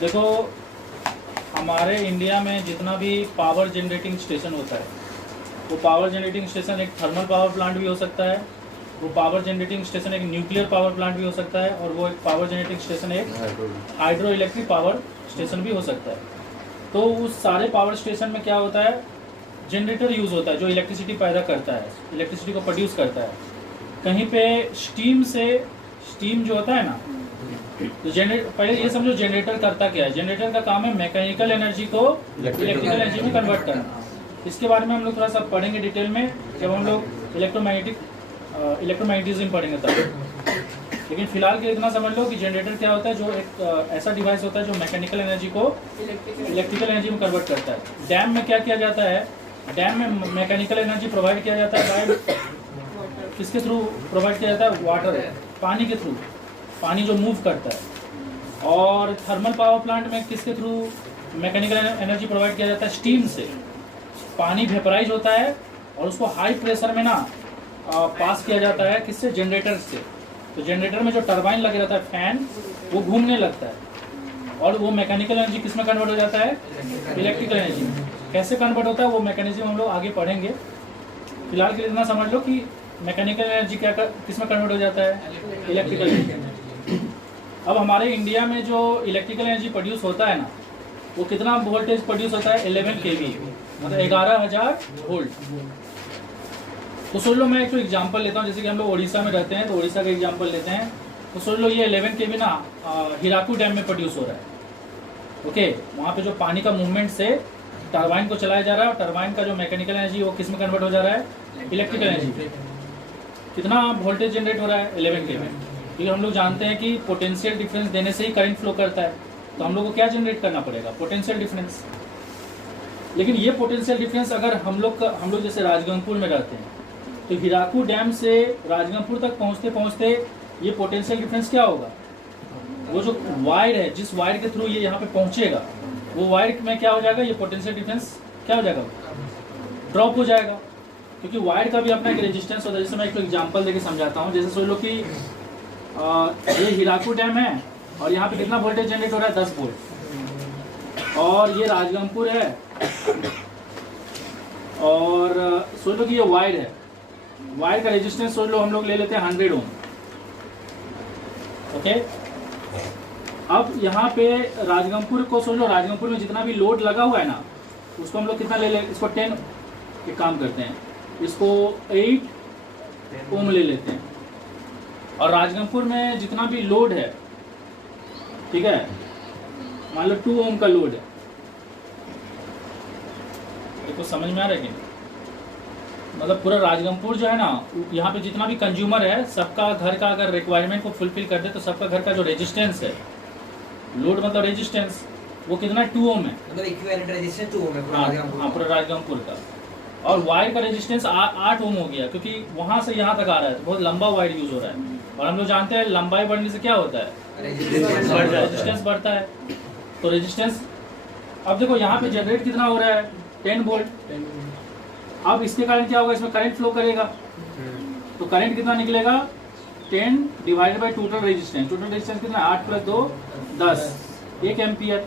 देखो, हमारे इंडिया में जितना भी पावर जनरेटिंग स्टेशन होता है, वो पावर जनरेटिंग स्टेशन एक थर्मल पावर प्लांट भी हो सकता है, वो पावर जनरेटिंग स्टेशन एक न्यूक्लियर पावर प्लांट भी हो सकता है, और वो एक पावर जनरेटिंग स्टेशन एक हाइड्रो इलेक्ट्रिक पावर स्टेशन भी हो सकता है। तो उस सारे पावर स्टेशन में क्या होता है, जनरेटर यूज़ होता है जो इलेक्ट्रिसिटी पैदा करता है, इलेक्ट्रिसिटी को प्रोड्यूस करता है। कहीं पे स्टीम जो होता है ना, तो पहले ये समझो जनरेटर करता क्या है। जनरेटर का काम है मैकेनिकल एनर्जी को इलेक्ट्रिकल एनर्जी में कन्वर्ट करना। इसके बारे में हम लोग थोड़ा सा पढ़ेंगे डिटेल में जब हम लोग इलेक्ट्रोमैग्नेटिज्म पढ़ेंगे तब। लेकिन फिलहाल के इतना समझ लो कि जनरेटर क्या होता है, जो एक ऐसा डिवाइस होता है जो मैकेनिकल एनर्जी को इलेक्ट्रिकल एनर्जी में कन्वर्ट करता है। डैम में क्या किया जाता है, डैम में मैकेनिकल एनर्जी प्रोवाइड किया जाता है बाय किसके थ्रू प्रोवाइड किया जाता है, वाटर, पानी के थ्रू, पानी जो मूव करता है। और थर्मल पावर प्लांट में किसके थ्रू मैकेनिकल एनर्जी प्रोवाइड किया जाता है, स्टीम से। पानी वेपराइज होता है और उसको हाई प्रेशर में ना पास किया जाता है, किससे, जनरेटर से। तो जनरेटर में जो टरबाइन लगे रहता है, फैन, वो घूमने लगता है और वो मैकेनिकल एनर्जी किस में कन्वर्ट हो जाता है, इलेक्ट्रिकल एनर्जी में। कैसे कन्वर्ट होता है वो मैकेनिज्म हम लोग आगे पढ़ेंगे। फिलहाल के लिए इतना समझ लो कि मैकेनिकल एनर्जी किस में कन्वर्ट हो जाता है, इलेक्ट्रिकल एनर्जी। अब हमारे इंडिया में जो इलेक्ट्रिकल एनर्जी प्रोड्यूस होता है ना, वो कितना वोल्टेज प्रोड्यूस होता है, 11 kV, मतलब 11,000 वोल्ट। तो सोच लो, मैं एक तो एग्जांपल लेता हूँ, जैसे कि हम लोग उड़ीसा में रहते हैं तो उड़ीसा का एग्जांपल लेते हैं। तो सोच लो ये 11 kV ना हिराकू डैम में प्रोड्यूस हो रहा है। ओके, वहाँ पे जो पानी का मूवमेंट से टरबाइन को चलाया जा रहा है और टरबाइन का जो मैकेनिकल एनर्जी वो किस में कन्वर्ट हो जा रहा है, इलेक्ट्रिकल एनर्जी। कितना वोल्टेज जनरेट हो रहा है, 11 kV। क्योंकि हम लोग जानते हैं कि पोटेंशियल डिफरेंस देने से ही करंट फ्लो करता है, तो हम लोग को क्या जनरेट करना पड़ेगा, पोटेंशियल डिफरेंस। लेकिन ये पोटेंशियल डिफरेंस अगर हम लोग जैसे राजगंगपुर में रहते हैं, तो हिराकू डैम से राजगंगपुर तक पहुंचते पहुंचते ये पोटेंशियल डिफरेंस क्या होगा, वो जो वायर है, जिस वायर के थ्रू ये यहाँ पे पहुंचेगा, वो वायर में क्या हो जाएगा, ये पोटेंशियल डिफरेंस क्या हो जाएगा, ड्रॉप हो जाएगा। क्योंकि वायर का भी अपना एक रेजिस्टेंस होता है। जैसे मैं एक एग्जांपल देके समझाता हूँ। जैसे सोच लो कि ये हिराकू डैम है और यहाँ पे कितना वोल्टेज जनरेट हो रहा है, 10 वोल्ट। और ये राजगंगपुर है और सोच लो कि ये वायर है, वायर का रेजिस्टेंस सोच लो हम लोग ले लेते हैं 100 ओम। ओके, अब यहाँ पे राजगंगपुर को सोच लो, राजगंगपुर में जितना भी लोड लगा हुआ है ना, उसको हम लोग कितना ले लें, इसको 10 एक काम करते हैं, इसको 8 ओम ले लेते हैं। और राजगंगपुर में जितना भी लोड है, ठीक है, मान लो 2 ओम का लोड है। देखो समझ में आ रहा है कि मतलब पूरा राजगंगपुर जो है ना, यहाँ पे जितना भी कंज्यूमर है, सबका घर का अगर रिक्वायरमेंट को फुलफिल कर दे तो सबका घर का जो रेजिस्टेंस है, लोड मतलब रेजिस्टेंस, वो कितना 2 ओम है, मतलब इक्विवेलेंट रेजिस्टेंस 2 ओम है पूरा राजगंगपुर का। और वायर का रेजिस्टेंस 8 ओम हो गया, क्योंकि वहाँ से यहाँ तक आ रहा है, तो बहुत लंबा वायर यूज हो रहा है। और हम लोग जानते हैं लंबाई बढ़ने से क्या होता है, रेजिस्टेंस बढ़ता है। तो रेजिस्टेंस, अब देखो यहाँ पे जनरेट कितना हो रहा है, 10 वोल्ट। अब इसके कारण क्या होगा, इसमें करंट फ्लो करेगा, तो करंट कितना निकलेगा, 10 divided by total resistance. Total resistance कितना, 8 + 2 10, 1 एम्पियर।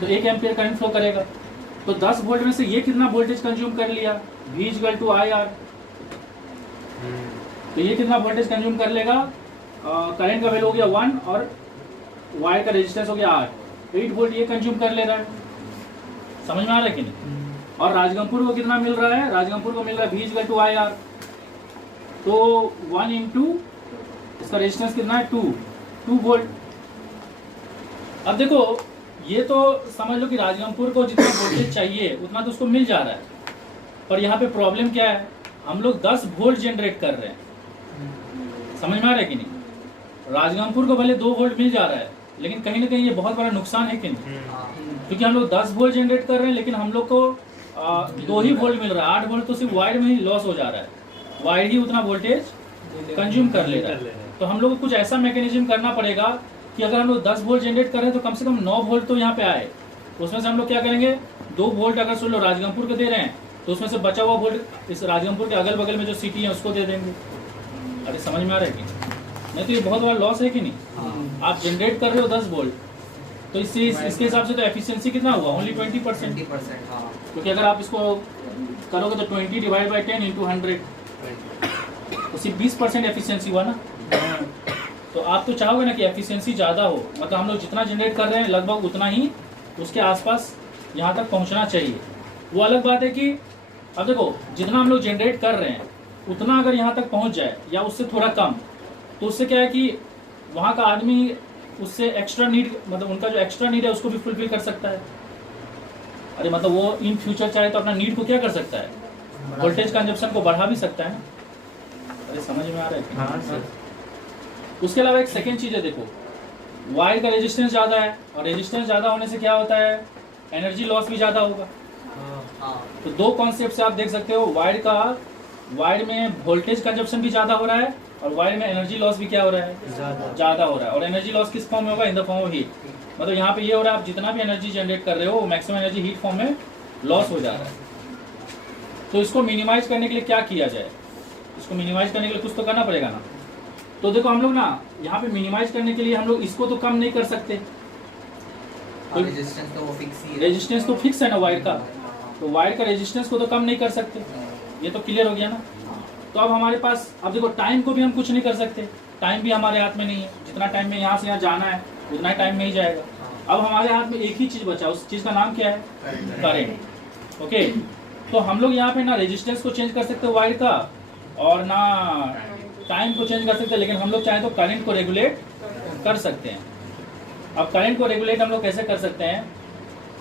तो 1 एम्पियर करंट फ्लो करेगा। तो 10 वोल्ट में से ये कितना वोल्टेज कंज्यूम कर लिया, V = IR। तो ये कितना वोल्टेज कंज्यूम कर लेगा, करंट का वैल्यू हो गया 1 और वायर का रेजिस्टेंस हो गया 8 वोल्ट ये कंज्यूम कर ले रहा है। समझ में आ रहा है कि नहीं। और राजगंगपुर को कितना मिल रहा है, राजगंगपुर को मिल रहा है V = IR। तो 1 इंटू इसका रेजिस्टेंस कितना है, 2 वोल्ट। अब देखो, ये तो समझ लो कि राजगंगपुर को जितना वोल्टेज चाहिए उतना तो उसको मिल जा रहा है, पर यहाँ पे प्रॉब्लम क्या है, हम लोग 10 वोल्ट जनरेट कर रहे हैं। समझ में आ रहा है कि नहीं। राजगंगपुर को भले 2 वोल्ट मिल जा रहा है, लेकिन कहीं ना कहीं ये बहुत बड़ा नुकसान है कि नहीं, क्योंकि हम लोग 10 वोल्ट जनरेट कर रहे हैं, लेकिन हम लोग को 2 ही वोल्ट मिल रहा है। 8 वोल्ट तो सिर्फ वायर में ही लॉस हो जा रहा है, वायर ही उतना वोल्टेज कंज्यूम कर ले रहा है। तो हम लोग को कुछ ऐसा मैकेनिज्म करना पड़ेगा कि अगर हम लोग 10 वोल्ट जनरेट कर रहे हैं तो कम से कम 9 वोल्ट तो यहाँ पे आए। तो उसमें से हम लोग क्या करेंगे, 2 वोल्ट अगर सुन लो राजगंगपुर को दे रहे हैं, तो उसमें से बचा हुआ वोल्ट इस राजगंगपुर के अगल बगल में जो सिटी है उसको दे देंगे। अरे समझ में आ रहा है कि नहीं, तो ये बहुत बड़ा लॉस है कि नहीं। आप जनरेट कर रहे हो 10 वोल्ट, तो इसके हिसाब से तो एफिशिएंसी कितना हुआ, ओनली 20%। 20%, हाँ। क्योंकि अगर आप इसको करोगे तो 20 डिवाइड बाई 10 इंटू 100 तो सिर्फ 20% एफिशिएंसी हुआ ना। तो आप तो चाहोगे ना कि एफिशिएंसी ज़्यादा हो, मतलब हम लोग जितना जनरेट कर रहे हैं लगभग उतना ही उसके आसपास यहाँ तक पहुँचना चाहिए। वो अलग बात है कि अब देखो जितना हम लोग जनरेट कर रहे हैं उतना अगर यहाँ तक पहुँच जाए या उससे थोड़ा कम, तो उससे क्या है कि वहाँ का आदमी उससे एक्स्ट्रा नीड, मतलब उनका जो एक्स्ट्रा नीड है उसको भी फुलफिल कर सकता है। अरे मतलब वो इन फ्यूचर चाहे तो अपना नीड को क्या कर सकता है, वोल्टेज कंजप्शन को बढ़ा भी सकता है ना। अरे समझ में आ रहा है? हाँ सर। उसके अलावा एक सेकेंड चीज़ है, देखो वायर का रेजिस्टेंस ज़्यादा है और रेजिस्टेंस ज़्यादा होने से क्या होता है, एनर्जी लॉस भी ज़्यादा होगा। तो दो कॉन्सेप्ट से आप देख सकते हो, वायर में वोल्टेज कंजप्शन भी ज़्यादा हो रहा है और वायर में एनर्जी लॉस भी क्या हो रहा है, ज़्यादा हो रहा है। और एनर्जी लॉस किस फॉर्म में होगा, in the form of heat. मतलब यहाँ पे ये हो रहा है आप जितना भी एनर्जी जनरेट कर रहे हो वो मैक्सिमम एनर्जी हीट फॉर्म में लॉस हो जा रहा है। तो इसको मिनिमाइज करने के लिए क्या किया जाए, इसको मिनिमाइज करने के लिए कुछ तो करना पड़ेगा ना। तो देखो हम लोग ना यहाँ पे मिनिमाइज करने के लिए हम लोग इसको तो कम नहीं कर सकते, रेजिस्टेंस तो वो फिक्स ही है, रेजिस्टेंस तो फिक्स है ना वायर का, तो वायर का रेजिस्टेंस को तो कम नहीं कर सकते, ये तो क्लियर हो गया ना। तो अब हमारे पास, अब देखो टाइम को भी हम कुछ नहीं कर सकते, टाइम भी हमारे हाथ में नहीं है, जितना टाइम में यहाँ से यहाँ जाना है उतना टाइम में ही जाएगा। अब हमारे हाथ में एक ही चीज़ बचा, उस चीज़ का नाम क्या है, करेंट। ओके, तो हम लोग यहाँ पे ना रेजिस्टेंस को चेंज कर सकते हो वायर का और ना टाइम को चेंज कर सकते हैं, लेकिन हम लोग चाहें तो करंट को रेगुलेट कर सकते हैं। अब करंट को रेगुलेट हम लोग कैसे कर सकते हैं,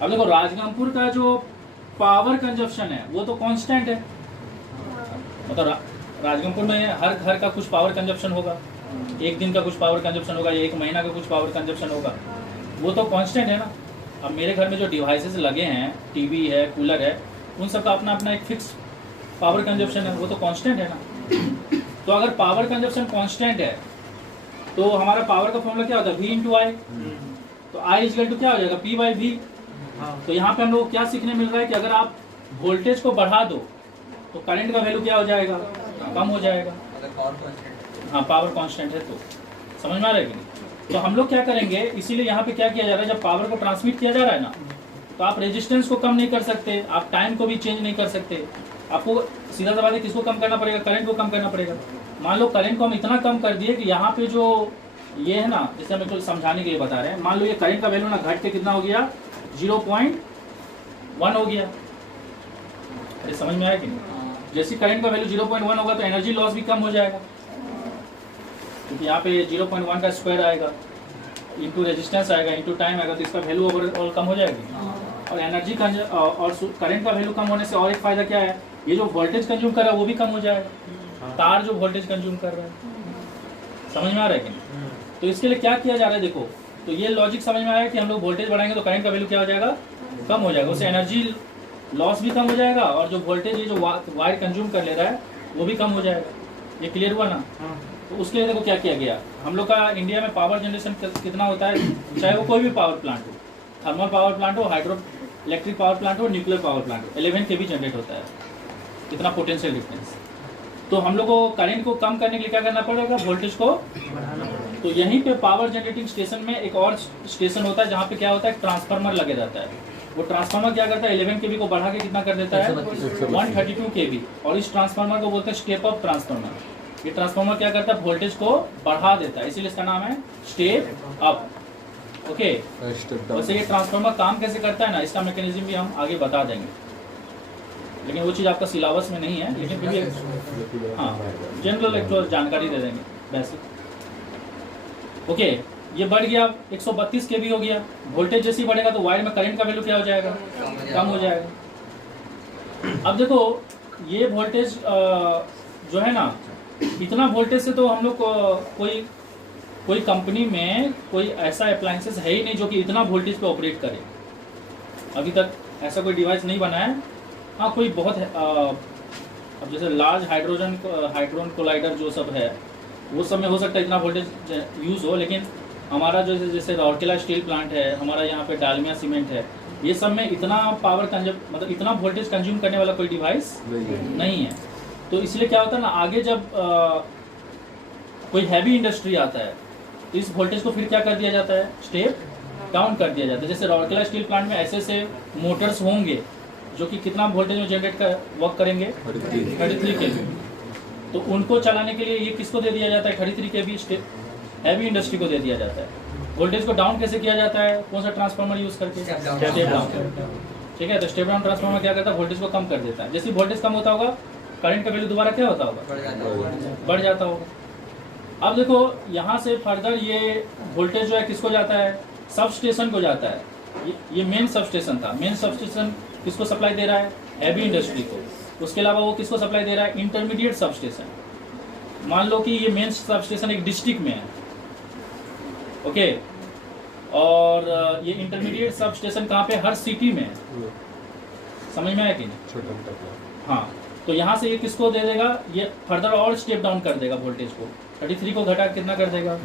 अब देखो राजगंगपुर का जो पावर कंजप्शन है वो तो कांस्टेंट है, मतलब राजगंगपुर में हर घर का कुछ पावर कंजप्शन होगा, एक दिन का कुछ पावर कंजप्शन होगा, एक महीना का कुछ पावर कंजप्शन होगा, वो तो कांस्टेंट है ना। अब मेरे घर में जो डिवाइसेस लगे हैं, टीवी है, कूलर है, उन सब का अपना अपना एक फिक्स पावर कंजप्शन है, वो तो कांस्टेंट है ना। तो अगर पावर कंजप्शन कांस्टेंट है तो हमारा पावर का फॉर्मूला क्या होता है, V इंटू आई। तो I इक्वल टू क्या हो जाएगा, P बाई V। तो यहाँ पे हम लोग को क्या सीखने मिल रहा है कि अगर आप वोल्टेज को बढ़ा दो तो करंट का वैल्यू क्या हो जाएगा, कम हो जाएगा। हाँ, पावर कांस्टेंट है तो समझ में आ रहा है कि नहीं। तो हम लोग क्या करेंगे, इसीलिए यहाँ पे क्या किया जा रहा है, जब पावर को ट्रांसमिट किया जा रहा है ना, तो आप रेजिस्टेंस को कम नहीं कर सकते, आप टाइम को भी चेंज नहीं कर सकते। आपको सीधा सा बात है, किसको कम करना पड़ेगा, करंट को कम करना पड़ेगा। मान लो करंट को हम इतना कम कर दिए कि यहाँ पे जो ये है ना, जैसे हम इसको समझाने के लिए बता रहे हैं, मान लो ये करंट का वैल्यू ना घट के कितना हो गया, 0.1 हो गया। अरे समझ में आया कि नहीं। जैसे करंट का वैल्यू 0.1 होगा तो एनर्जी लॉस भी कम हो जाएगा, क्योंकि यहाँ पे 0.1 का स्क्वायर आएगा इंटू रेजिस्टेंस आएगा इंटू टाइम आएगा, तो इसका वैल्यू ओवरऑल कम हो जाएगी। और एनर्जी का और करंट का वैल्यू कम होने से और एक फायदा क्या है, ये जो वोल्टेज कंज्यूम कर रहा है वो भी कम हो जाएगा, तार जो वोल्टेज कंज्यूम कर रहा है। समझ में आ रहा है कि नहीं। तो इसके लिए क्या किया जा रहा है, देखो तो ये लॉजिक समझ में आया कि हम लोग वोल्टेज बढ़ाएंगे तो करंट का वैल्यू क्या हो जाएगा, कम हो जाएगा, उससे एनर्जी लॉस भी कम हो जाएगा और जो वोल्टेज ये जो वायर कंज्यूम कर ले रहा है वो भी कम हो जाएगा। ये क्लियर हुआ ना। तो उसके लिए देखो क्या किया गया, हम लोग का इंडिया में पावर जनरेशन कितना होता है, चाहे वो कोई भी पावर प्लांट हो, थर्मल पावर प्लांट हो, हाइड्रो इलेक्ट्रिक पावर प्लांट हो, न्यूक्लियर पावर प्लांट हो, 11 kV जनरेट होता है, कितना पोटेंशियल डिफरेंस। तो हम लोग को करंट को कम करने के लिए क्या करना पड़ेगा, वोल्टेज को बढ़ाना पड़ेगा। तो यहीं पे पावर जनरेटिंग स्टेशन में एक और स्टेशन होता है जहाँ पे क्या होता है, ट्रांसफार्मर लगे रहता है। वो ट्रांसफार्मर क्या करता है, 11 kV को बढ़ा के कितना कर देता है, 132 kV। और इस ट्रांसफार्मर को बोलते हैं स्टेप अप ट्रांसफार्मर। ये ट्रांसफार्मर क्या करता है, वोल्टेज को बढ़ा देता है, इसीलिए इसका नाम है स्टेप अप। ओके, वैसे ये ट्रांसफार्मर काम कैसे करता है ना, इसका मैकेनिज्म भी हम आगे बता देंगे, लेकिन वो चीज़ आपका सिलेबस में नहीं है, लेकिन फिर भी हाँ जनरल एक जानकारी दे देंगे बेसिक। ओके, ये बढ़ गया 132 kV हो गया, वोल्टेज जैसे ही बढ़ेगा तो वायर में करंट का वैल्यू क्या हो जाएगा, कम हो जाएगा। अब देखो ये वोल्टेज जो है ना, इतना वोल्टेज से तो हम लोग कोई कंपनी में कोई ऐसा अप्लायंसेस है ही नहीं जो कि इतना वोल्टेज पे ऑपरेट करे। अभी तक ऐसा कोई डिवाइस नहीं बना है। हाँ कोई बहुत है, अब जैसे लार्ज हाइड्रोजन कोलाइडर जो सब है वो सब में हो सकता है इतना वोल्टेज यूज़ हो, लेकिन हमारा जो जैसे राउरकेला स्टील प्लांट है, हमारा यहाँ पे डालमिया सीमेंट है, ये सब में इतना पावर मतलब इतना वोल्टेज कंज्यूम करने वाला कोई डिवाइस नहीं है। तो इसलिए क्या होता है ना, आगे जब कोई हैवी इंडस्ट्री आता है तो इस वोल्टेज को फिर क्या कर दिया जाता है, स्टेप डाउन कर दिया जाता है। जैसे राउरकेला स्टील प्लांट में ऐसे मोटर्स होंगे जो कि कितना वोल्टेज में जनरेट कर वर्क करेंगे 33 kV, तो उनको चलाने के लिए ये किसको दे दिया जाता है 33 kV हैवी इंडस्ट्री को दे दिया जाता है। वोल्टेज को डाउन कैसे किया जाता है, कौन सा ट्रांसफार्मर यूज करके, स्टेप डाउन। ठीक है, तो स्टेप डाउन ट्रांसफार्मर क्या करता है, वोल्टेज को कम कर देता है। जैसे वोल्टेज कम होता होगा करंट का वैल्यू दोबारा क्या होता होगा, बढ़ जाता होगा। अब देखो यहाँ से फर्दर ये वोल्टेज जो है किसको जाता है, सब स्टेशन को जाता है। ये मेन सब स्टेशन था, मेन सब स्टेशन किसको सप्लाई दे रहा है, हैवी इंडस्ट्री को। उसके अलावा वो किसको सप्लाई दे रहा है, इंटरमीडिएट सब स्टेशन। मान लो कि ये मेन सब स्टेशन एक डिस्ट्रिक्ट में है, ओके, और ये इंटरमीडिएट सब स्टेशन कहाँ पे, हर सिटी में है। समझ में आया कि नहीं? हाँ, तो यहाँ से ये किसको दे देगा, ये फर्दर और स्टेप डाउन कर देगा वोल्टेज को, 33 को घटा कितना कर देगा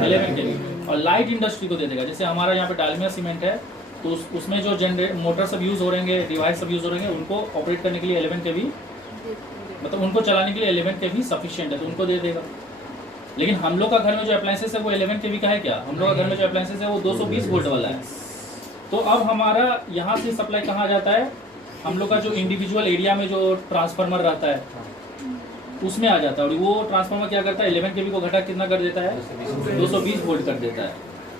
11 kV, और लाइट इंडस्ट्री को दे देगा। जैसे हमारा यहाँ पे डालमिया सीमेंट है, तो उसमें जो मोटर सब यूज हो रहेंगे, डिवाइस सब यूज हो रहेंगे, उनको ऑपरेट करने के लिए 11 kV, मतलब उनको चलाने के लिए 11 kV सफिशिएंट है, तो उनको दे देगा। लेकिन हम लोग का घर में जो अप्लायंसेस है वो 11 kV का है क्या, हम लोग का घर में जो अप्लायंसेस है वो 220 वोल्ट वाला है। तो अब हमारा यहाँ से सप्लाई कहाँ जाता है, हम लोग का जो इंडिविजुअल एरिया में जो ट्रांसफार्मर रहता है उसमें आ जाता है, और वो ट्रांसफार्मर क्या करता है 11 kV को घटा कितना कर देता है 220 वोल्ट कर देता है।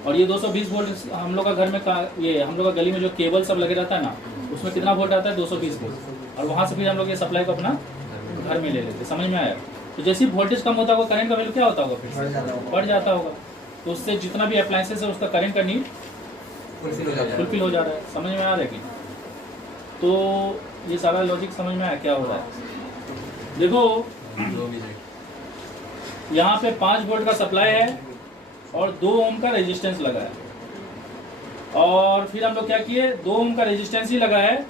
और ये 220 वोल्ट हम लोग का घर में ये हम लोग का गली में जो केबल सब लगे रहता है ना, उसमें कितना वोल्ट आता है 220 वोल्ट, और वहाँ से फिर हम लोग ये सप्लाई को अपना घर में ले लेते। समझ में आया? तो जैसे वोल्टेज कम होता होगा करंट का वैल्यू क्या होता होगा, फिर बढ़ जाता होगा। तो उससे जितना भी अप्लायंसेस है उसका करंट का नीड फुलफिल हो जा रहा है। समझ में आ रहा है कि? तो ये सारा लॉजिक समझ में आया क्या हो रहा है? देखो यहाँ पे 5 वोल्ट का सप्लाई है और 2 ओम का रेजिस्टेंस लगा है, और फिर हम लोग क्या किए, 2 ओम का रेजिस्टेंस ही लगा है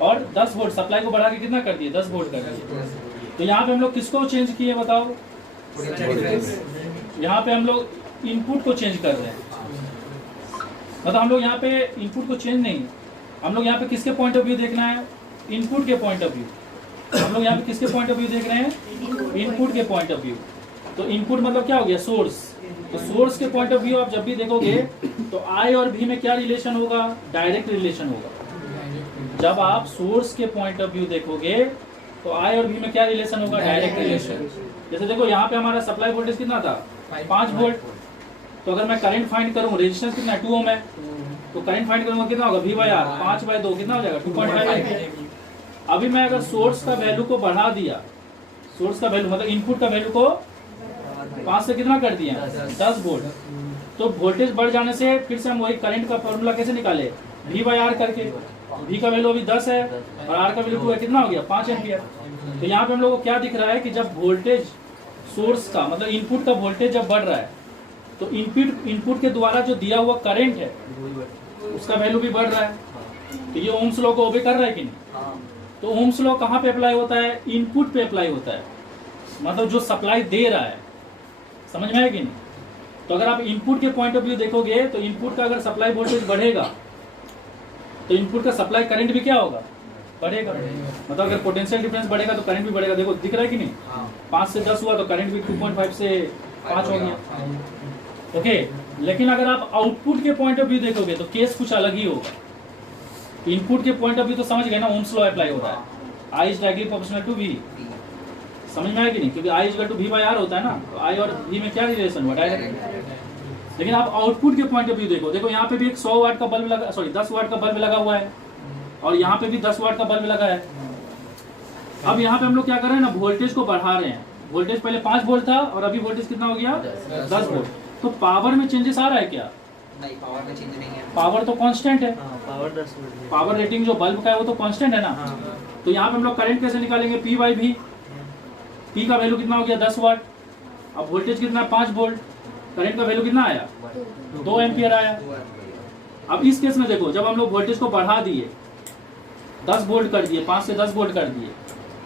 और 10 वोल्ट सप्लाई को बढ़ा के कितना कर दिए 10 वोल्ट कर दिए। तो यहाँ पे हम लोग किसको चेंज किए बताओ, यहाँ पे हम लोग इनपुट को चेंज कर रहे हैं। मतलब हम लोग यहाँ पे इनपुट को चेंज नहीं, हम लोग यहाँ पे किसके पॉइंट ऑफ व्यू देखना है, इनपुट के पॉइंट ऑफ व्यू। हम लोग यहाँ पे किसके पॉइंट ऑफ व्यू देख रहे हैं, इनपुट के पॉइंट ऑफ व्यू। तो इनपुट मतलब क्या हो गया, सोर्स। तो सोर्स के पॉइंट ऑफ व्यू आप जब भी देखोगे तो आई और भी में क्या रिलेशन होगा, डायरेक्ट रिलेशन होगा। जब आप सोर्स के पॉइंट ऑफ व्यू देखोगे तो आई और भी में क्या रिलेशन होगा, डायरेक्ट रिलेशन। जैसे देखो यहाँ पे हमारा सप्लाई वोल्टेज कितना था 5 वोल्ट, तो अगर मैं करंट फाइंड करूँ, रेजिस्टेंस कितना है 2 ओम है, तो करंट फाइंड करूंगा कितना होगा V/R 5/2 कितना हो जाएगा 2.5 एम्पीयर। अभी मैं अगर सोर्स का वैल्यू को बढ़ा दिया, सोर्स का वैल्यू मतलब इनपुट का वैल्यू को 5 से कितना कर दिया 10 वोल्ट, तो वोल्टेज बढ़ जाने से फिर से हम वही करंट का फॉर्मूला कैसे निकाले, V/R करके। V का वैल्यू अभी 10 है और R का वैल्यू 2 है, कितना हो गया 5 एम्पीयर। तो यहाँ पे हम लोग को क्या दिख रहा है कि जब वोल्टेज सोर्स का मतलब इनपुट का वोल्टेज जब बढ़ रहा है तो इनपुट के द्वारा जो दिया हुआ करंट है उसका वैल्यू भी बढ़ रहा है। तो ये ओम्स लॉ को ओबे कर रहा है कि नहीं? तो ओम्स लॉ कहाँ पे अप्लाई होता है, इनपुट पे अप्लाई होता है, मतलब जो सप्लाई दे रहा है। समझ में है कि नहीं? तो अगर आप इनपुट के पॉइंट ऑफ व्यू देखोगे तो इनपुट का अगर सप्लाई वोल्टेज बढ़ेगा तो इनपुट का सप्लाई करंट भी क्या होगा, बढ़ेगा। मतलब अगर पोटेंशियल डिफरेंस बढ़ेगा तो करंट भी बढ़ेगा। देखो दिख रहा है कि नहीं, 5 से 10 हुआ तो करंट भी 2.5 से 5 हो गया। ओके, लेकिन अगर आप आउटपुट के पॉइंट ऑफ व्यू देखोगे तो केस कुछ अलग ही होगा। इनपुट के पॉइंट ऑफ व्यू तो समझ गए ना, ओम्स लॉ अप्लाई होता है, I is directly proportional to V। समझ में आया कि नहीं? क्योंकि I इक्वल टू V/R होता है ना, तो I और V में क्या रिलेशन हुआ, डायरेक्ट। लेकिन आप आउटपुट के पॉइंट ऑफ व्यू देखो, देखो यहाँ पे भी एक 100 वाट का बल्ब लगा, सॉरी 10 वाट का बल्ब लगा हुआ है, और यहाँ पे भी 10 वाट का बल्ब लगा है। अब यहाँ पे हम लोग क्या कर रहे हैं ना, वोल्टेज को बढ़ा रहे हैं। वोल्टेज पहले 5 वोल्ट था और अभी वोल्टेज कितना हो गया 10 वोल्ट। तो पावर में चेंजेस आ रहा है क्या? नहीं, पावर में चेंज नहीं है। पावर तो कांस्टेंट है। Power 10 volt. पावर रेटिंग जो बल्ब का है वो तो कांस्टेंट है ना। तो यहाँ पे हम लोग करंट कैसे निकालेंगे, P/V। P का वैल्यू कितना हो गया 10 वाट। अब वोल्टेज कितना है 5 वोल्ट, करंट का वैल्यू कितना आया 2 एम्पियर आया। अब इस केस में देखो, जब हम लोग वोल्टेज को बढ़ा दिए 10 वोल्ट कर दिए, 5 से 10 वोल्ट कर दिए,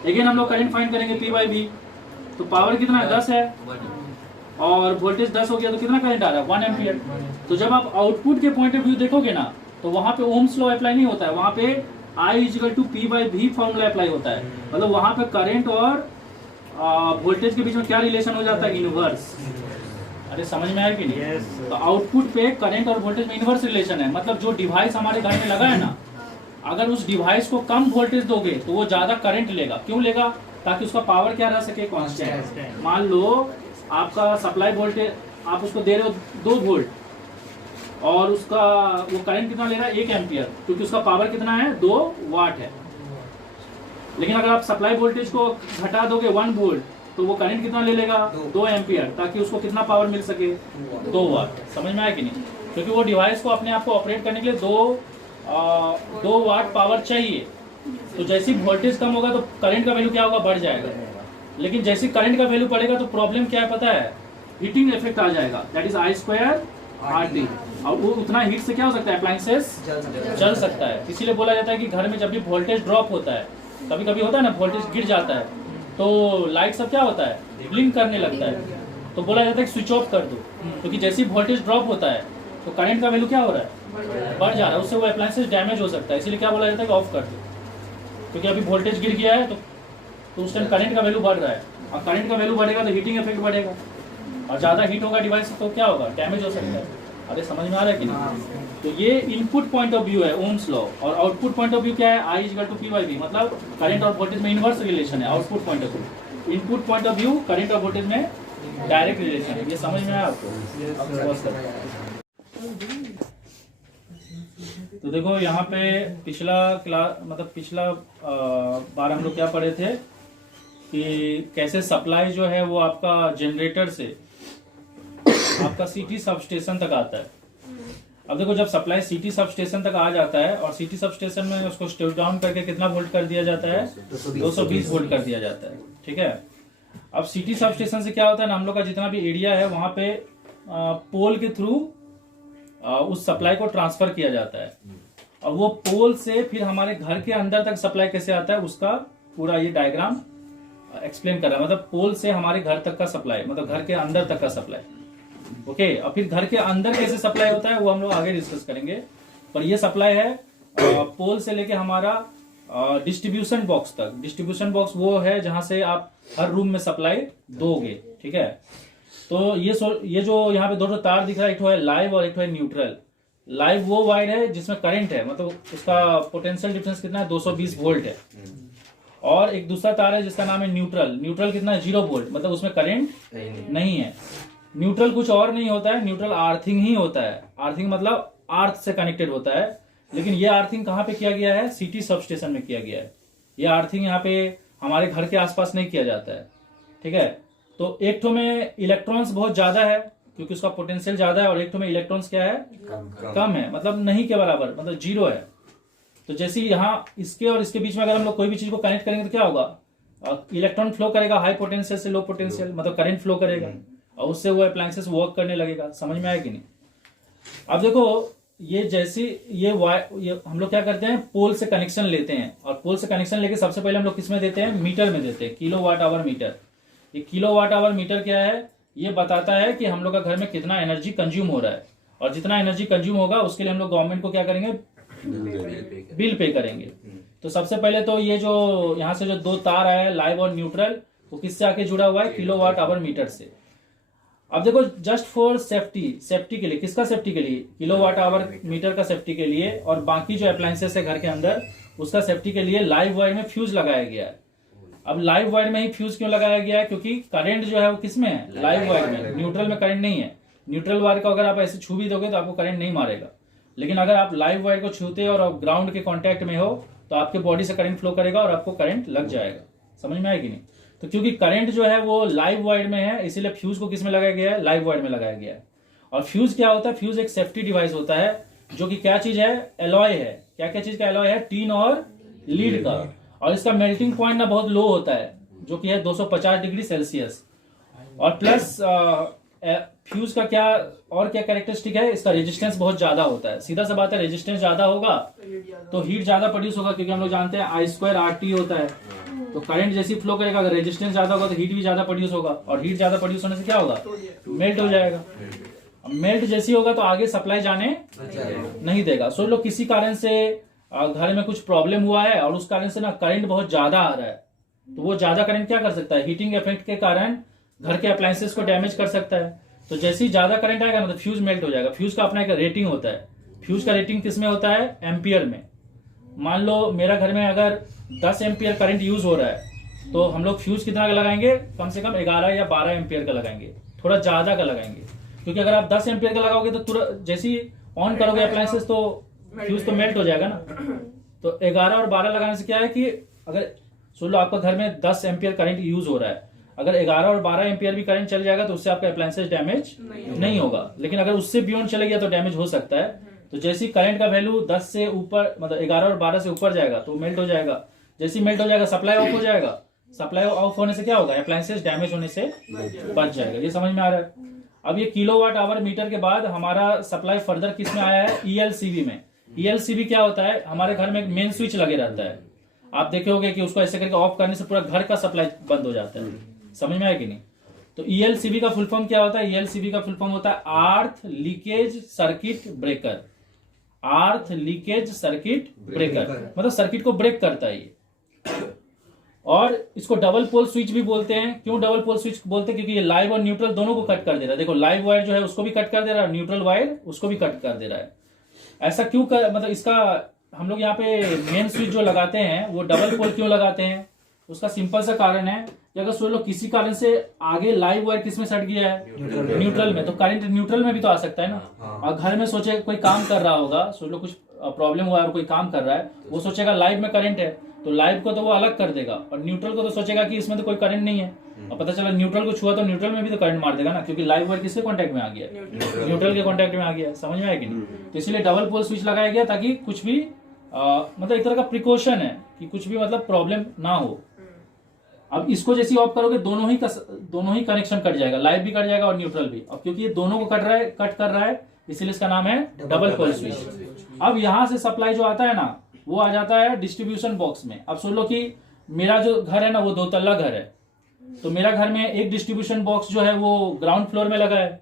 लेकिन हम लोग करंट फाइंड करेंगे P/V। तो पावर कितना है 10 है और वोल्टेज 10 हो गया तो कितना करंट आ रहा है 1 एम्पियर। तो जब आप आउटपुट के पॉइंट ऑफ व्यू देखोगे ना तो वहां पे ओम्स लॉ अप्लाई नहीं होता है, वहां पे I equal to P/V formula apply होता है। मतलब वहां पे करंट और वोल्टेज के बीच में क्या रिलेशन हो जाता है, इनवर्स। अरे समझ में आया कि नहीं? Yes, sir. तो आउटपुट पे करंट और वोल्टेज में इनवर्स रिलेशन है, मतलब जो डिवाइस हमारे घर में लगा है ना, अगर उस डिवाइस को कम वोल्टेज दोगे तो वो ज्यादा करंट लेगा। क्यों लेगा? ताकि उसका पावर क्या रह सके, कांस्टेंट। Constant. मान लो आपका सप्लाई वोल्टेज आप उसको दे रहे हो 2 वोल्ट और उसका वो करंट कितना ले रहा है 1 एम्पियर, क्योंकि उसका पावर कितना है 2 वाट है। लेकिन अगर आप सप्लाई वोल्टेज को घटा दोगे 1 वोल्ट तो वो करंट कितना ले लेगा 2 एम्पियर, ताकि उसको कितना पावर मिल सके 2 वाट। समझ में आया कि नहीं? क्योंकि वो डिवाइस को अपने आप को ऑपरेट करने के लिए 2 वाट पावर चाहिए। तो जैसे ही वोल्टेज कम होगा तो करंट का वैल्यू क्या होगा, बढ़ जाएगा। लेकिन जैसे करंट का वैल्यू बढ़ेगा तो प्रॉब्लम क्या है पता है, हीटिंग इफेक्ट आ जाएगा, दैट इज I2RT। और वो उतना हीट से क्या हो सकता है, अप्लायंसेस जल सकता है। इसीलिए बोला जाता है कि घर में जब भी वोल्टेज ड्रॉप होता है, कभी कभी होता है ना वोल्टेज गिर जाता है तो लाइट सब क्या होता है, ब्लिंक करने लगता है, तो बोला जाता है कि स्विच ऑफ कर दो। क्योंकि जैसे ही वोल्टेज ड्रॉप होता है तो करंट का वैल्यू क्या हो रहा है, बढ़ जा रहा है, उससे वो अप्लायंसेस डैमेज हो सकता है। इसीलिए क्या बोला जाता है कि ऑफ कर दो, क्योंकि अभी वोल्टेज गिर गया है तो उस टाइम करंट का वैल्यू बढ़ रहा है, और करंट का वैल्यू बढ़ेगा तो हीटिंग इफेक्ट बढ़ेगा, और ज़्यादा हीट होगा डिवाइस तो क्या होगा, डैमेज हो सकता है। अरे समझ में आ रहा है कि नहीं? तो ये इनपुट पॉइंट ऑफ व्यू है ओम्स लॉ, और आउटपुट पॉइंट ऑफ व्यू क्या है, I = P/V, मतलब करंट और वोल्टेज में इनवर्स रिलेशन है output point of view. Input point of view current और वोल्टेज में डायरेक्ट रिलेशन है। ये समझ में आया आपको? अब समझ सकते। तो देखो यहाँ पे पिछला क्लास मतलब पिछला बार हम लोग क्या पढ़े थे कि कैसे सप्लाई जो है वो आपका जनरेटर से आपका सिटी सबस्टेशन तक आता है। अब देखो जब सप्लाई सिटी सबस्टेशन तक आ जाता है और सिटी सबस्टेशन में उसको स्टेप डाउन करके कितना वोल्ट कर दिया जाता है, 220 वोल्ट कर दिया जाता है। ठीक है, अब सिटी सबस्टेशन से क्या होता है ना, हम लोग का जितना भी एरिया है वहां पे पोल के थ्रू उस सप्लाई को ट्रांसफर किया जाता है, और वो पोल से फिर हमारे घर के अंदर तक सप्लाई कैसे आता है उसका पूरा ये डायग्राम एक्सप्लेन कर रहा है। मतलब पोल से हमारे घर तक का सप्लाई, मतलब घर के अंदर तक का सप्लाई। ओके, और फिर घर के अंदर कैसे सप्लाई होता है वो हम लोग आगे डिस्कस करेंगे। पर ये सप्लाई है पोल से लेके हमारा डिस्ट्रीब्यूशन बॉक्स तक। डिस्ट्रीब्यूशन बॉक्स वो है जहां से आप हर रूम में सप्लाई दोगे। ठीक है, तो ये जो यहाँ पे 2 तार दिख रहा है, एक है लाइव और एक है न्यूट्रल। लाइव वो वायर है जिसमें करंट है, मतलब उसका पोटेंशियल डिफरेंस कितना है, 220 वोल्ट है। और एक दूसरा तार है जिसका नाम है न्यूट्रल। न्यूट्रल कितना है, 0 वोल्ट, मतलब उसमें करंट नहीं है। न्यूट्रल कुछ और नहीं होता है, न्यूट्रल आर्थिंग ही होता है। आर्थिंग मतलब अर्थ से कनेक्टेड होता है, लेकिन ये आर्थिंग कहाँ पे किया गया है, सिटी सबस्टेशन में किया गया है। ये आर्थिंग यहाँ पे हमारे घर के आसपास नहीं किया जाता है। ठीक है, तो एक ठो में इलेक्ट्रॉन्स बहुत ज्यादा है क्योंकि उसका पोटेंशियल ज्यादा है, और एक ठो में इलेक्ट्रॉन्स क्या है, कम है, मतलब नहीं के बराबर, मतलब 0 है। तो जैसे यहाँ इसके और इसके बीच में अगर हम लोग कोई भी चीज को कनेक्ट करेंगे तो क्या होगा, इलेक्ट्रॉन फ्लो करेगा हाई पोटेंशियल से लो पोटेंशियल, मतलब करंट फ्लो करेगा, और उससे वो अप्लायंसेस वर्क करने लगेगा। समझ में आया कि नहीं? अब देखो ये जैसे ये हम लोग क्या करते हैं, पोल से कनेक्शन लेते हैं, और पोल से कनेक्शन लेके सबसे पहले हम लोग किस में देते हैं, मीटर में देते हैं, किलोवाट आवर मीटर। ये किलोवाट आवर मीटर क्या है, ये बताता है कि हम लोग का घर में कितना एनर्जी कंज्यूम हो रहा है, और जितना एनर्जी कंज्यूम होगा उसके लिए हम लोग गवर्नमेंट को क्या करेंगे, बिल पे करेंगे। तो सबसे पहले तो ये जो यहाँ से जो 2 तार आया है लाइव और न्यूट्रल, वो किससे आके जुड़ा हुआ है, किलोवाट आवर मीटर से। अब देखो जस्ट फॉर सेफ्टी के लिए, किसका सेफ्टी के लिए, किलोवाट आवर मीटर का सेफ्टी के लिए, और बाकी जो अप्लायंसेस है घर के अंदर उसका सेफ्टी के लिए लाइव वायर में फ्यूज लगाया गया है। अब लाइव वायर में ही फ्यूज क्यों लगाया गया है, क्योंकि करंट जो है वो किसमें है, लाइव वायर में। न्यूट्रल में करंट नहीं है। न्यूट्रल वायर को अगर आप ऐसे छू भी दोगे तो आपको करंट नहीं मारेगा, लेकिन अगर आप लाइव वायर को छूते और आप ग्राउंड के कांटेक्ट में हो तो आपके बॉडी से करंट फ्लो करेगा और आपको करंट लग जाएगा। समझ में आएगी नहीं? तो क्योंकि करंट जो है वो लाइव वायर में है, इसीलिए फ्यूज को किस में लगाया गया है, लाइव वायर में लगाया गया है। और फ्यूज क्या होता है, फ्यूज एक सेफ्टी डिवाइस होता है जो कि क्या चीज है, एलॉय है। क्या क्या चीज का एलॉय है, टीन और लीड का। और इसका मेल्टिंग पॉइंट ना बहुत लो होता है जो कि है 250 डिग्री सेल्सियस। और प्लस फ्यूज का क्या और क्या कैरेक्टरिस्टिक है, इसका रेजिस्टेंस बहुत ज्यादा होता है। सीधा सा बात है, रेजिस्टेंस ज्यादा होगा तो हीट ज्यादा प्रोड्यूस होगा, क्योंकि हम लोग जानते हैं I2RT होता है। तो करंट जैसी फ्लो करेगा, अगर रेजिस्टेंस ज्यादा होगा तो हीट भी ज्यादा प्रोड्यूस होगा, और हीट ज्यादा प्रोड्यूस होने से क्या होगा, मेल्ट हो जाएगा। मेल्ट जैसी होगा तो आगे सप्लाई जाने नहीं देगा। सोच लो किसी कारण से घर में कुछ प्रॉब्लम हुआ है और उस कारण से ना करंट बहुत ज्यादा आ रहा है, तो वो ज्यादा करंट क्या कर सकता है, हीटिंग इफेक्ट के कारण घर के अप्लायंसेस को डैमेज कर सकता है। तो जैसे ही ज्यादा करंट आएगा ना तो फ्यूज मेल्ट हो जाएगा। फ्यूज का अपना एक रेटिंग होता है। फ्यूज का रेटिंग किस में होता है? एम्पियर में। मान लो मेरा घर में अगर 10 एम्पियर करंट यूज हो रहा है तो हम लोग फ्यूज कितना का लगाएंगे? कम से कम 11 या 12 एम्पियर का लगाएंगे, थोड़ा ज्यादा का लगाएंगे। क्योंकि अगर आप 10 एम्पियर का लगाओगे तो तुरंत जैसे ही ऑन करोगे अप्लायंसेस तो फ्यूज तो मेल्ट हो जाएगा ना। तो 11 और 12 लगाने से क्या है कि अगर सुन लो आपका घर में 10 एम्पियर करंट यूज हो रहा है, अगर 11 और 12 एम्पियर भी करंट चल जाएगा तो उससे आपका अप्लायंसेस डैमेज नहीं होगा। लेकिन अगर उससे बियॉन्ड चले गया तो डैमेज हो सकता है। तो जैसे ही करंट का वैल्यू 10 से ऊपर मतलब 11 और 12 से ऊपर जाएगा तो मेल्ट हो जाएगा। जैसे ही मेल्ट हो जाएगा सप्लाई ऑफ हो जाएगा। सप्लाई ऑफ होने से क्या होगा? अप्लायंसेस डैमेज होने से बच जाएगा। ये समझ में आ रहा है? अब ये किलोवाट आवर मीटर के बाद हमारा सप्लाई फर्दर किस में आया है? ईएलसीबी में। ईएलसीबी क्या होता है? हमारे घर में एक मेन स्विच लगे रहता है। आप देखे होंगे कि उसको ऐसे करके ऑफ करने से पूरा घर का सप्लाई बंद हो जाता है। समझ में आया कि नहीं? तो ईएलसीबी का फुल फॉर्म क्या होता है? ईएलसीबी का फुल फॉर्म होता है अर्थ लीकेज सर्किट ब्रेकर। अर्थ लीकेज सर्किट ब्रेकर मतलब सर्किट को ब्रेक करता है ये। और इसको डबल पोल स्विच भी बोलते हैं। क्यों डबल पोल स्विच बोलते हैं? क्योंकि ये लाइव और न्यूट्रल दोनों को कट कर दे रहा है। देखो लाइव वायर जो है उसको भी कट कर दे रहा है, न्यूट्रल वायर उसको भी कट कर दे रहा है। ऐसा क्यों कर मतलब इसका हम लोग यहाँ पे मेन स्विच जो लगाते हैं वो डबल पोल क्यों लगाते हैं? उसका सिंपल सा कारण है कि अगर सोच लो किसी कारण से आगे लाइव वायर किस में सट गया है? न्यूट्रल में। तो करंट न्यूट्रल में भी तो आ सकता है ना। और घर में सोचे कोई काम कर रहा होगा, सोच लो कुछ प्रॉब्लम हुआ है और कोई काम कर रहा है, वो सोचेगा लाइव में करंट है तो लाइव को तो वो अलग कर देगा और न्यूट्रल को तो सोचेगा कि इसमें तो कोई करंट नहीं है। और पता चला न्यूट्रल को छुआ तो न्यूट्रल में भी तो करंट मार देगा ना, क्योंकि लाइव वायर किसके कांटेक्ट में आ गया? न्यूट्रल के कांटेक्ट में आ गया। समझ में आया कि नहीं? तो इसलिए डबल पोल स्विच लगाया गया ताकि कुछ भी मतलब एक तरह का प्रिकॉशन है कि कुछ भी मतलब प्रॉब्लम ना हो। अब इसको जैसे ऑफ करोगे दोनों ही कनेक्शन कट जाएगा, लाइव भी कट जाएगा और न्यूट्रल भी। अब क्योंकि ये दोनों को कट कर रहा है इसीलिए इसका नाम है डबल पोल स्विच। अब यहां से सप्लाई जो आता है ना वो आ जाता है डिस्ट्रीब्यूशन बॉक्स में। अब सोच लो कि मेरा जो घर है ना वो 2 तल्ला घर है, तो मेरा घर में एक डिस्ट्रीब्यूशन बॉक्स जो है वो ग्राउंड फ्लोर में लगा है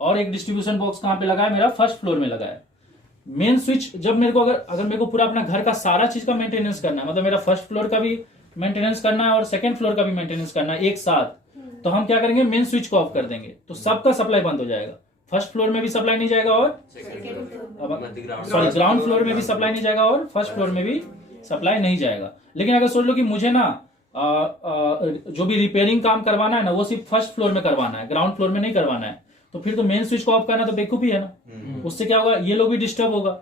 और एक डिस्ट्रीब्यूशन बॉक्स कहां पे लगा है? मेरा फर्स्ट फ्लोर में लगा है। मेन स्विच जब मेरे को अगर मेरे को पूरा अपना घर का सारा चीज का मेंटेनेंस करना है, मतलब मेरा फर्स्ट फ्लोर का भी मेंटेनेंस करना है और सेकंड फ्लोर का भी मेंटेनेंस करना है एक साथ, तो हम क्या करेंगे? मेन स्विच को ऑफ कर देंगे तो सबका सप्लाई बंद हो जाएगा। फर्स्ट फ्लोर में भी सप्लाई नहीं जाएगा और ग्राउंड फ्लोर में भी सप्लाई नहीं जाएगा और फर्स्ट फ्लोर में भी सप्लाई नहीं जाएगा। लेकिन अगर सोच लो कि मुझे ना जो भी रिपेयरिंग काम करवाना है ना वो सिर्फ फर्स्ट फ्लोर में करवाना है, ग्राउंड फ्लोर में नहीं करवाना है, तो फिर तो मेन स्विच को ऑफ करना तो बेवकूफी है ना। उससे क्या होगा? ये लोग भी डिस्टर्ब होगा।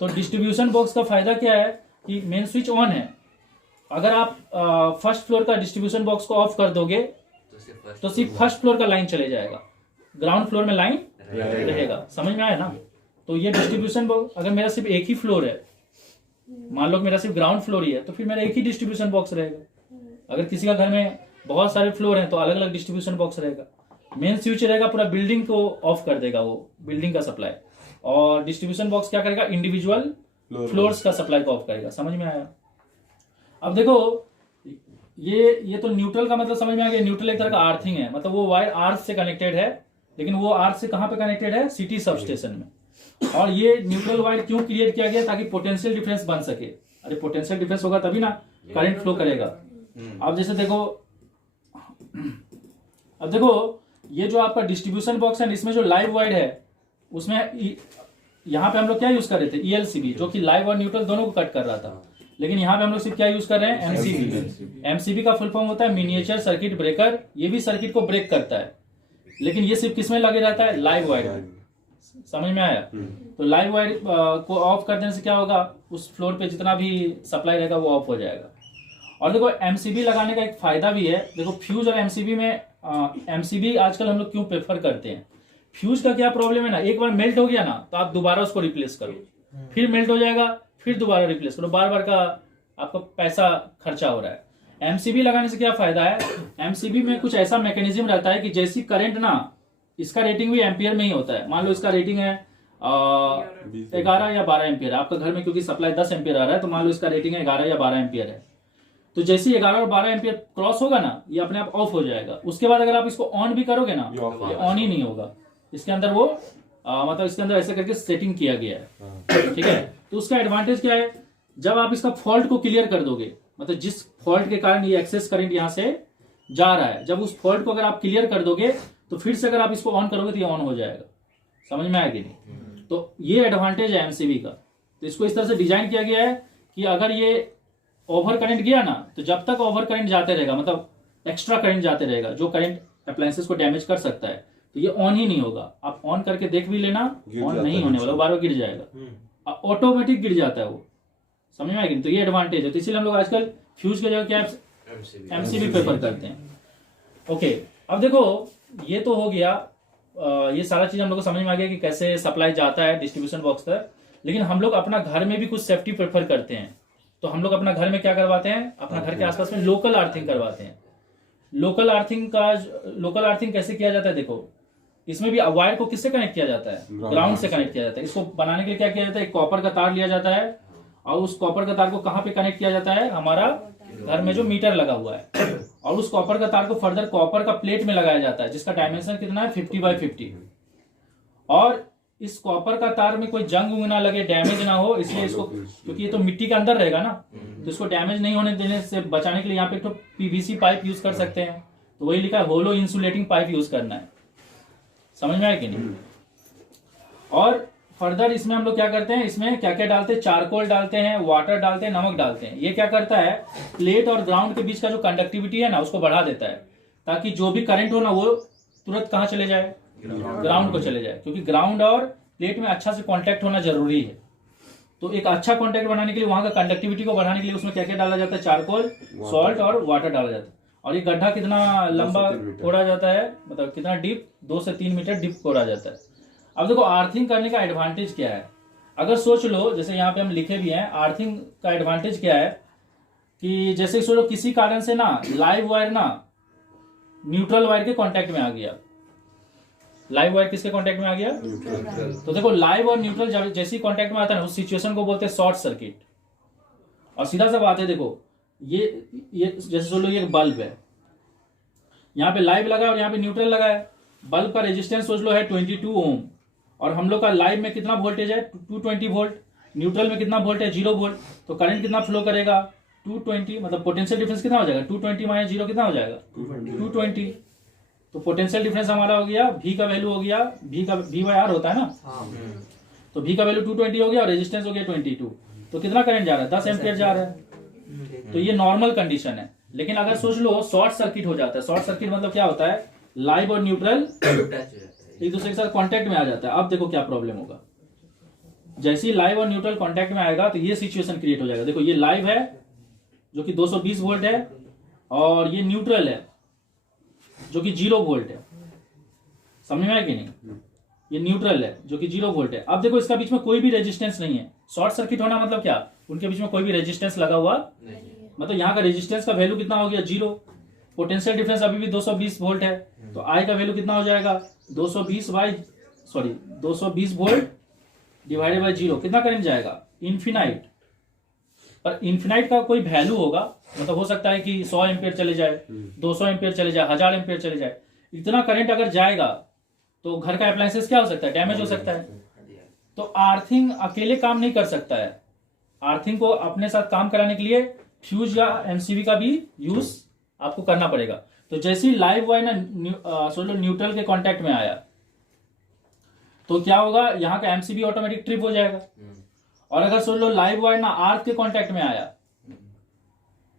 तो डिस्ट्रीब्यूशन बॉक्स का फायदा क्या है कि मेन स्विच ऑन है। अगर आप फर्स्ट फ्लोर का डिस्ट्रीब्यूशन बॉक्स को ऑफ कर दोगे तो सिर्फ फर्स्ट फ्लोर का लाइन चले जाएगा, ग्राउंड फ्लोर में लाइन रहेगा। समझ में आया ना? तो ये डिस्ट्रीब्यूशन बॉक्स अगर मेरा सिर्फ एक ही फ्लोर है, मान लो मेरा सिर्फ ग्राउंड फ्लोर ही है, तो फिर मेरा एक ही डिस्ट्रीब्यूशन बॉक्स रहेगा। अगर किसी का घर में बहुत सारे फ्लोर हैं तो अलग अलग डिस्ट्रीब्यूशन बॉक्स रहेगा। मेन स्विच रहेगा पूरा बिल्डिंग को ऑफ कर देगा, वो बिल्डिंग का सप्लाई, और डिस्ट्रीब्यूशन बॉक्स क्या करेगा? इंडिविजुअल फ्लोर्स का सप्लाई को ऑफ करेगा। समझ में आया? अब देखो ये तो न्यूट्रल का मतलब समझ में आ गया। न्यूट्रल एक तरह का आर्थिंग है, मतलब वो वायर अर्थ से कनेक्टेड है, लेकिन वो अर्थ से कहां पे कनेक्टेड है? सिटी सबस्टेशन में। और ये न्यूट्रल वायर क्यों क्रिएट किया गया? ताकि पोटेंशियल डिफरेंस बन सके। अरे पोटेंशियल डिफरेंस होगा तभी ना करंट फ्लो करेगा। अब जैसे देखो, अब देखो ये जो आपका डिस्ट्रीब्यूशन बॉक्स है इसमें जो लाइव वायर है उसमें यहाँ पे हम लोग क्या यूज कर रहे थे? ईएलसीबी, जो कि लाइव और न्यूट्रल दोनों को कट कर रहा था। लेकिन यहाँ पे हम लोग सिर्फ क्या यूज कर रहे हैं? एमसीबी। एमसीबी का फुल फॉर्म होता है मिनिएचर सर्किट ब्रेकर। ये भी सर्किट को ब्रेक करता है, लेकिन ये सिर्फ किसमें लगे रहता है? लाइव वायर में। समझ में आया? तो लाइव वायर को ऑफ कर देने से क्या होगा? उस फ्लोर पे जितना भी सप्लाई रहेगा वो ऑफ हो जाएगा। और देखो एमसीबी लगाने का एक फायदा भी है। देखो फ्यूज और एमसीबी में एमसीबी आजकल हम लोग क्यों प्रेफर करते हैं? फ्यूज का क्या प्रॉब्लम है ना, एक बार मेल्ट हो गया ना तो आप दोबारा उसको रिप्लेस करो, फिर मेल्ट हो जाएगा, फिर दोबारा रिप्लेस करो, बार बार का आपका पैसा खर्चा हो रहा है। एमसीबी लगाने से क्या फायदा है? एमसीबी में कुछ ऐसा मैकेनिज्म रहता है कि जैसी करंट ना, इसका रेटिंग भी एम्पियर में ही होता है। मान लो इसका रेटिंग है 11 या 12 एम्पियर है आपका घर में, क्योंकि सप्लाई 10 एम्पियर आ रहा है, तो मान लो इसका रेटिंग है 11 या 12 एम्पियर है। तो जैसे ही 11 और 12 एम्पियर क्रॉस होगा ना, ये अपने आप ऑफ हो जाएगा। उसके बाद अगर आप इसको ऑन भी करोगे ना, ये ऑन ही नहीं होगा। इसके अंदर वो मतलब इसके अंदर ऐसे करके सेटिंग किया गया है, ठीक है। तो उसका एडवांटेज क्या है? जब आप इसका फॉल्ट को क्लियर कर दोगे, मतलब जिस फॉल्ट के कारण ये एक्सेस करंट यहां से जा रहा है, जब उस फॉल्ट को अगर आप क्लियर कर दोगे तो फिर से अगर आप इसको ऑन करोगे तो ये ऑन हो जाएगा। समझ में आया कि नहीं? तो ये एडवांटेज है एमसीबी का। तो इसको इस तरह से डिजाइन किया गया है कि अगर ये ओवर करंट गया ना, तो जब तक ओवर करंट जाते रहेगा, मतलब एक्स्ट्रा करंट जाते रहेगा जो करंट अप्लायंसेस को डैमेज कर सकता है, तो ये ऑन ही नहीं होगा। आप ऑन करके देख भी लेना, ऑन नहीं होने वाला, बार बार गिर जाएगा, ऑटोमेटिक गिर जाता है वो। समझ में आएगी? तो ये एडवांटेज है। तो इसीलिए हम लोग आजकल फ्यूज के जगह क्या एमसीबी प्रेफर करते हैं। ओके, अब देखो ये तो हो गया, ये सारा चीज हम लोग को समझ में आ गया कि कैसे सप्लाई जाता है डिस्ट्रीब्यूशन बॉक्स तक। लेकिन हम लोग अपना घर में भी कुछ सेफ्टी प्रेफर करते हैं। तो हम लोग अपना घर में क्या करवाते हैं, अपना घर के आसपास में लोकल अर्थिंग करवाते हैं। लोकल अर्थिंग कैसे किया जाता है? देखो, इसमें भी वायर को किससे कनेक्ट किया जाता है? ग्राउंड से कनेक्ट किया जाता है। इसको बनाने के लिए क्या किया जाता है? एक कॉपर का तार लिया जाता है और उस कॉपर का तार को कहाँ पे कनेक्ट किया जाता है? हमारा घर में जो मीटर लगा हुआ है, और उस कॉपर का तार को फर्दर कॉपर का प्लेट में लगाया जाता है जिसका डायमेंशन कितना है? 50x50। और इस कॉपर का तार में कोई जंग उंग ना लगे, डैमेज ना हो, इसलिए इसको, क्योंकि ये तो मिट्टी के अंदर रहेगा ना, तो इसको डैमेज नहीं होने देने से बचाने के लिए यहाँ पे तो पीवीसी पाइप यूज कर सकते हैं। तो वही लिखा है होलो इंसुलेटिंग पाइप यूज करना है। समझ में आया कि नहीं? और फर्दर इसमें हम लोग क्या करते हैं, इसमें क्या क्या डालते हैं? चारकोल डालते हैं, वाटर डालते हैं, नमक डालते हैं। ये क्या करता है? प्लेट और ग्राउंड के बीच का जो कंडक्टिविटी है ना, उसको बढ़ा देता है, ताकि जो भी करंट हो ना वो तुरंत कहाँ चले जाए? ग्राउंड को चले जाए, क्योंकि ग्राउंड और प्लेट में अच्छा से कांटेक्ट होना जरूरी है। तो एक अच्छा कांटेक्ट बनाने के लिए, वहां का कंडक्टिविटी को बढ़ाने के लिए उसमें क्या क्या डाला जाता है? चारकोल, सॉल्ट और वाटर डाला जाता है। और ये गड्ढा कितना लंबा खोदा जाता है, मतलब कितना डीप? 2 से 3 मीटर डीप खोदा जाता है। अब देखो अर्थिंग करने का एडवांटेज क्या है। अगर सोच लो, जैसे यहाँ पे हम लिखे भी हैं, अर्थिंग का एडवांटेज क्या है कि जैसे सोचो किसी कारण से ना लाइव वायर ना न्यूट्रल वायर के कांटेक्ट में आ गया। लाइव वायर किसके कांटेक्ट में आ गया? तो देखो, लाइव और न्यूट्रल जैसी कांटेक्ट में आता है ना, उस सिचुएशन को बोलते हैं शॉर्ट सर्किट। और सीधा सा बात है, देखो ये जैसे सोच लो ये एक बल्ब है, यहाँ पे लाइव लगा है और यहाँ पे न्यूट्रल लगा है। बल्ब का रेजिस्टेंस सोच लो है 22 ओम, और हम लोग का लाइव में कितना वोल्टेज है? 220 वोल्ट। न्यूट्रल में कितना वोल्ट है? 0 वोल्ट। तो करंट कितना फ्लो करेगा? 220। मतलब पोटेंशियल डिफरेंस कितना हो जाएगा? 220 माइनस 0 कितना हो जाएगा? 220। तो पोटेंशियल डिफरेंस हमारा हो गया, V का वैल्यू हो गया, V/R होता है ना, तो V का वैल्यू 220 हो गया और रेजिस्टेंस हो गया 22। तो कितना करंट जा रहा है? 10 एम्पियर जा रहा है। तो ये नॉर्मल कंडीशन है। लेकिन अगर सोच लो शॉर्ट सर्किट हो जाता है, शॉर्ट सर्किट मतलब क्या होता है? लाइव और न्यूट्रल एक दूसरे के साथ कांटेक्ट में आ जाता है। अब देखो क्या प्रॉब्लम होगा। जैसे ही लाइव और न्यूट्रल कांटेक्ट में आएगा तो ये सिचुएशन क्रिएट हो जाएगा। देखो, ये लाइव है जो कि 220 वोल्ट है, और ये न्यूट्रल है जो कि 0 वोल्ट है। समझ में आया कि नहीं? ये न्यूट्रल है जो कि 0 वोल्ट है। अब देखो, इसका बीच में कोई भी रेजिस्टेंस नहीं है। शॉर्ट सर्किट होना मतलब क्या? उनके बीच में कोई भी रेजिस्टेंस लगा हुआ नहीं। मतलब यहाँ का रेजिस्टेंस का वैल्यू कितना हो गया? 0। पोटेंशियल डिफरेंस अभी भी 220 वोल्ट है, तो आई का वैल्यू कितना हो जाएगा? 220 वोल्ट डिवाइडेड बाय 0। कितना करंट जाएगा? इन्फिनाइट। पर इन्फिनाइट का कोई वैल्यू होगा, मतलब हो सकता है कि 100 एम्पियर चले जाए, 200 एम्पियर चले जाए, 1000 एम्पियर चले जाए। इतना करंट अगर जाएगा तो घर का अप्लायंसेस क्या हो सकता है? डैमेज हो सकता है। तो अर्थिंग अकेले काम नहीं कर सकता है। अर्थिंग को अपने साथ काम कराने के लिए फ्यूज या एमसीबी का भी यूज आपको करना पड़ेगा। तो जैसे ही लाइव वायर ना सोच लो न्यूट्रल के कांटेक्ट में आया, तो क्या होगा? यहाँ का एमसीबी ऑटोमेटिक ट्रिप हो जाएगा। और अगर सोच लो लाइव वायर ना अर्थ के कांटेक्ट में आया,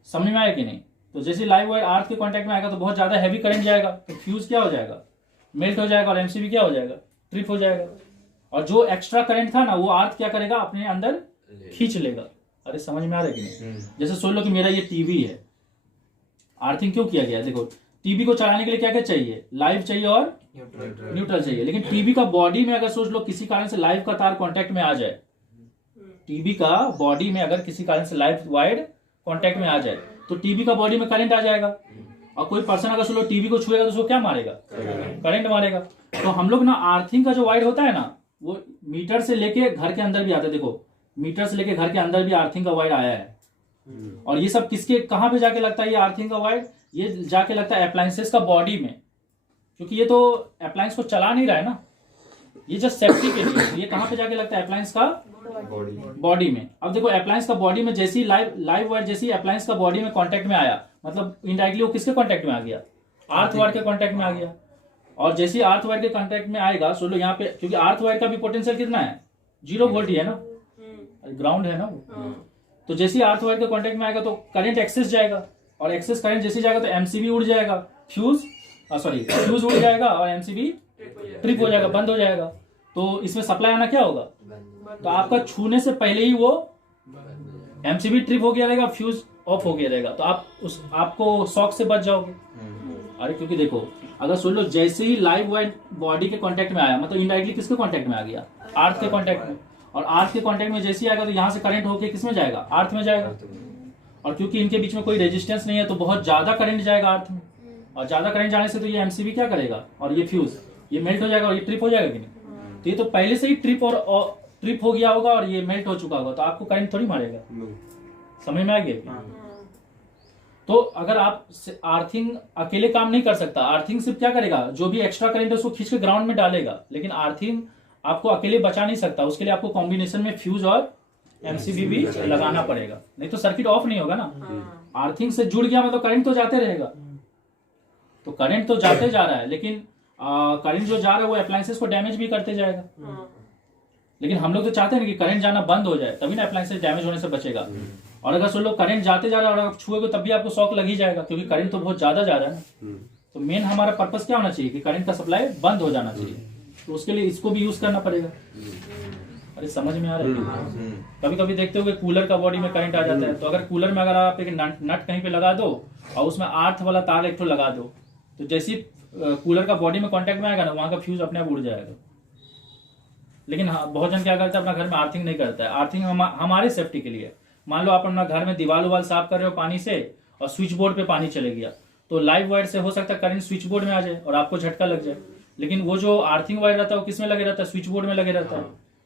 समझ में आया कि नहीं? तो जैसे लाइव वायर अर्थ के कांटेक्ट में आएगा तो बहुत ज्यादा हैवी करंट जाएगा, तो फ्यूज क्या हो जाएगा? मेल्ट हो जाएगा, और एमसीबी क्या हो जाएगा? ट्रिप हो जाएगा। और जो एक्स्ट्रा करंट था ना, वो अर्थ क्या करेगा? अपने अंदर खींच लेगा। अरे समझ में आ रहा है कि नहीं? जैसे सोच लो कि मेरा ये टीवी है, अर्थिंग क्यों किया गया? देखो, टीवी को चलाने के लिए क्या क्या चाहिए? लाइव चाहिए और न्यूट्रल चाहिए। लेकिन टीवी का बॉडी में अगर सोच लो किसी कारण से लाइव का तार कांटेक्ट में आ जाए, टीवी का बॉडी में अगर किसी कारण से लाइव वायर कांटेक्ट में आ जाए, तो टीवी का बॉडी में करंट आ जाएगा। और कोई पर्सन अगर सोच लो टीवी को छुएगा तो उसको क्या मारेगा? करंट मारेगा। तो हम लोग ना अर्थिंग का जो वायर होता है ना, वो मीटर से लेके घर के अंदर भी आता है। देखो, मीटर से लेके घर के अंदर भी अर्थिंग का वायर आया है। और ये सब किसके कहाँ पे जाके लगता है? ये अर्थिंग का वायर ये जाके लगता है अप्लायंसेस का बॉडी में, क्योंकि ये तो अप्लायंस को चला नहीं रहा है ना, ये जस्ट सेफ्टी के लिए। ये कहाँ पे जाके लगता है? अप्लायंस का बॉडी में। अब देखो, अप्लायंस का बॉडी में जैसी लाइव वायर जैसी अप्लायंस का बॉडी में कांटेक्ट में आया, मतलब इनडायरेक्टली वो किसके कांटेक्ट में आ गया? अर्थ वायर के कांटेक्ट में आ गया। और जैसे ही अर्थ वायर के कॉन्टेक्ट में आएगा, सो लो यहाँ पे, क्योंकि अर्थ वायर का भी पोटेंशियल कितना है, 0 वोल्ट ही है ना, ग्राउंड है ना वो। तो जैसे ही अर्थ वायर के कॉन्टेक्ट में आएगा तो करंट एक्सेस जाएगा, और एक्सेस करंट जैसे जाएगा तो एमसीबी उड़ जाएगा, फ्यूज उड़ जाएगा और एमसीबी ट्रिप हो जाएगा, बंद हो जाएगा। तो इसमें सप्लाई आना क्या होगा, तो आपका छूने से पहले ही वो एमसीबी ट्रिप हो गया रहेगा, फ्यूज ऑफ हो गया रहेगा, तो आपको शॉक से बच जाओगे। अरे क्योंकि देखो, अगर सुन लो, जैसे ही लाइव वायर बॉडी के कांटेक्ट में आया, मतलब इनडायरेक्टली किसके कांटेक्ट में आ गया, अर्थ के कांटेक्ट में, और अर्थ के कांटेक्ट में जैसे ही आएगा तो यहाँ से करंट होके किस में जाएगा, अर्थ में जाएगा। और क्योंकि इनके बीच में कोई रेजिस्टेंस नहीं है तो बहुत ज्यादा करंट जाएगा अर्थ में, और ज्यादा करंट जाने से तो ये एमसीबी क्या करेगा, और ये फ्यूज ये मेल्ट हो जाएगा और ये ट्रिप हो जाएगा कि नहीं। तो ये तो पहले से ही ट्रिप हो गया होगा और ये मेल्ट हो चुका होगा, तो आपको करंट थोड़ी मारेगा। समझ में आ गया। तो अगर आप अर्थिंग अकेले काम नहीं कर सकता, अर्थिंग सिर्फ क्या करेगा, जो भी एक्स्ट्रा करंट है उसको खींच के ग्राउंड में डालेगा, लेकिन अर्थिंग आपको अकेले बचा नहीं सकता, उसके लिए आपको कॉम्बिनेशन में फ्यूज और एमसीबी भी लगाना पड़ेगा, नहीं तो सर्किट ऑफ नहीं होगा ना। अर्थिंग से जुड़ गया मतलब करंट तो जाते रहेगा, तो करंट तो जाते जा रहा है, लेकिन करंट जो जा रहा है वो अप्लायंसेस को डैमेज भी करते जाएगा। लेकिन हम लोग तो चाहते हैं कि करंट जाना बंद हो जाए, तभी ना अप्लायंसेस डैमेज होने से बचेगा। और अगर सुन लो करंट जाते जा रहा है और आप छुएगे तब भी आपको शॉक लग ही जाएगा, क्योंकि करंट तो बहुत ज्यादा जा रहा है ना। तो मेन हमारा पर्पस क्या होना चाहिए कि करंट का सप्लाई बंद हो जाना चाहिए, तो उसके लिए इसको भी यूज करना पड़ेगा। अरे समझ में आ रहा है। कभी कभी देखते हो कि कूलर का बॉडी में करंट आ जाता है, तो अगर कूलर में अगर आप एक नट कहीं पे लगा दो और उसमें अर्थ वाला तार एक तो लगा दो, तो जैसे ही कूलर का बॉडी में कांटेक्ट में आएगा ना, वहां का फ्यूज अपने आप उड़ जाएगा। लेकिन हाँ, बहुत जन क्या करता है, अपना घर में अर्थिंग नहीं करता है। अर्थिंग हमारे सेफ्टी के लिए। मान लो आप अपना घर में दीवार उवाल साफ कर रहे हो पानी से, और स्विच बोर्ड पे पानी चले गया, तो लाइव वायर से हो सकता है करंट स्विच बोर्ड में आ जाए और आपको झटका लग जाए। लेकिन वो जो अर्थिंग वायर रहता है वो किस में लगे रहता है, स्विच बोर्ड में लगे रहता है।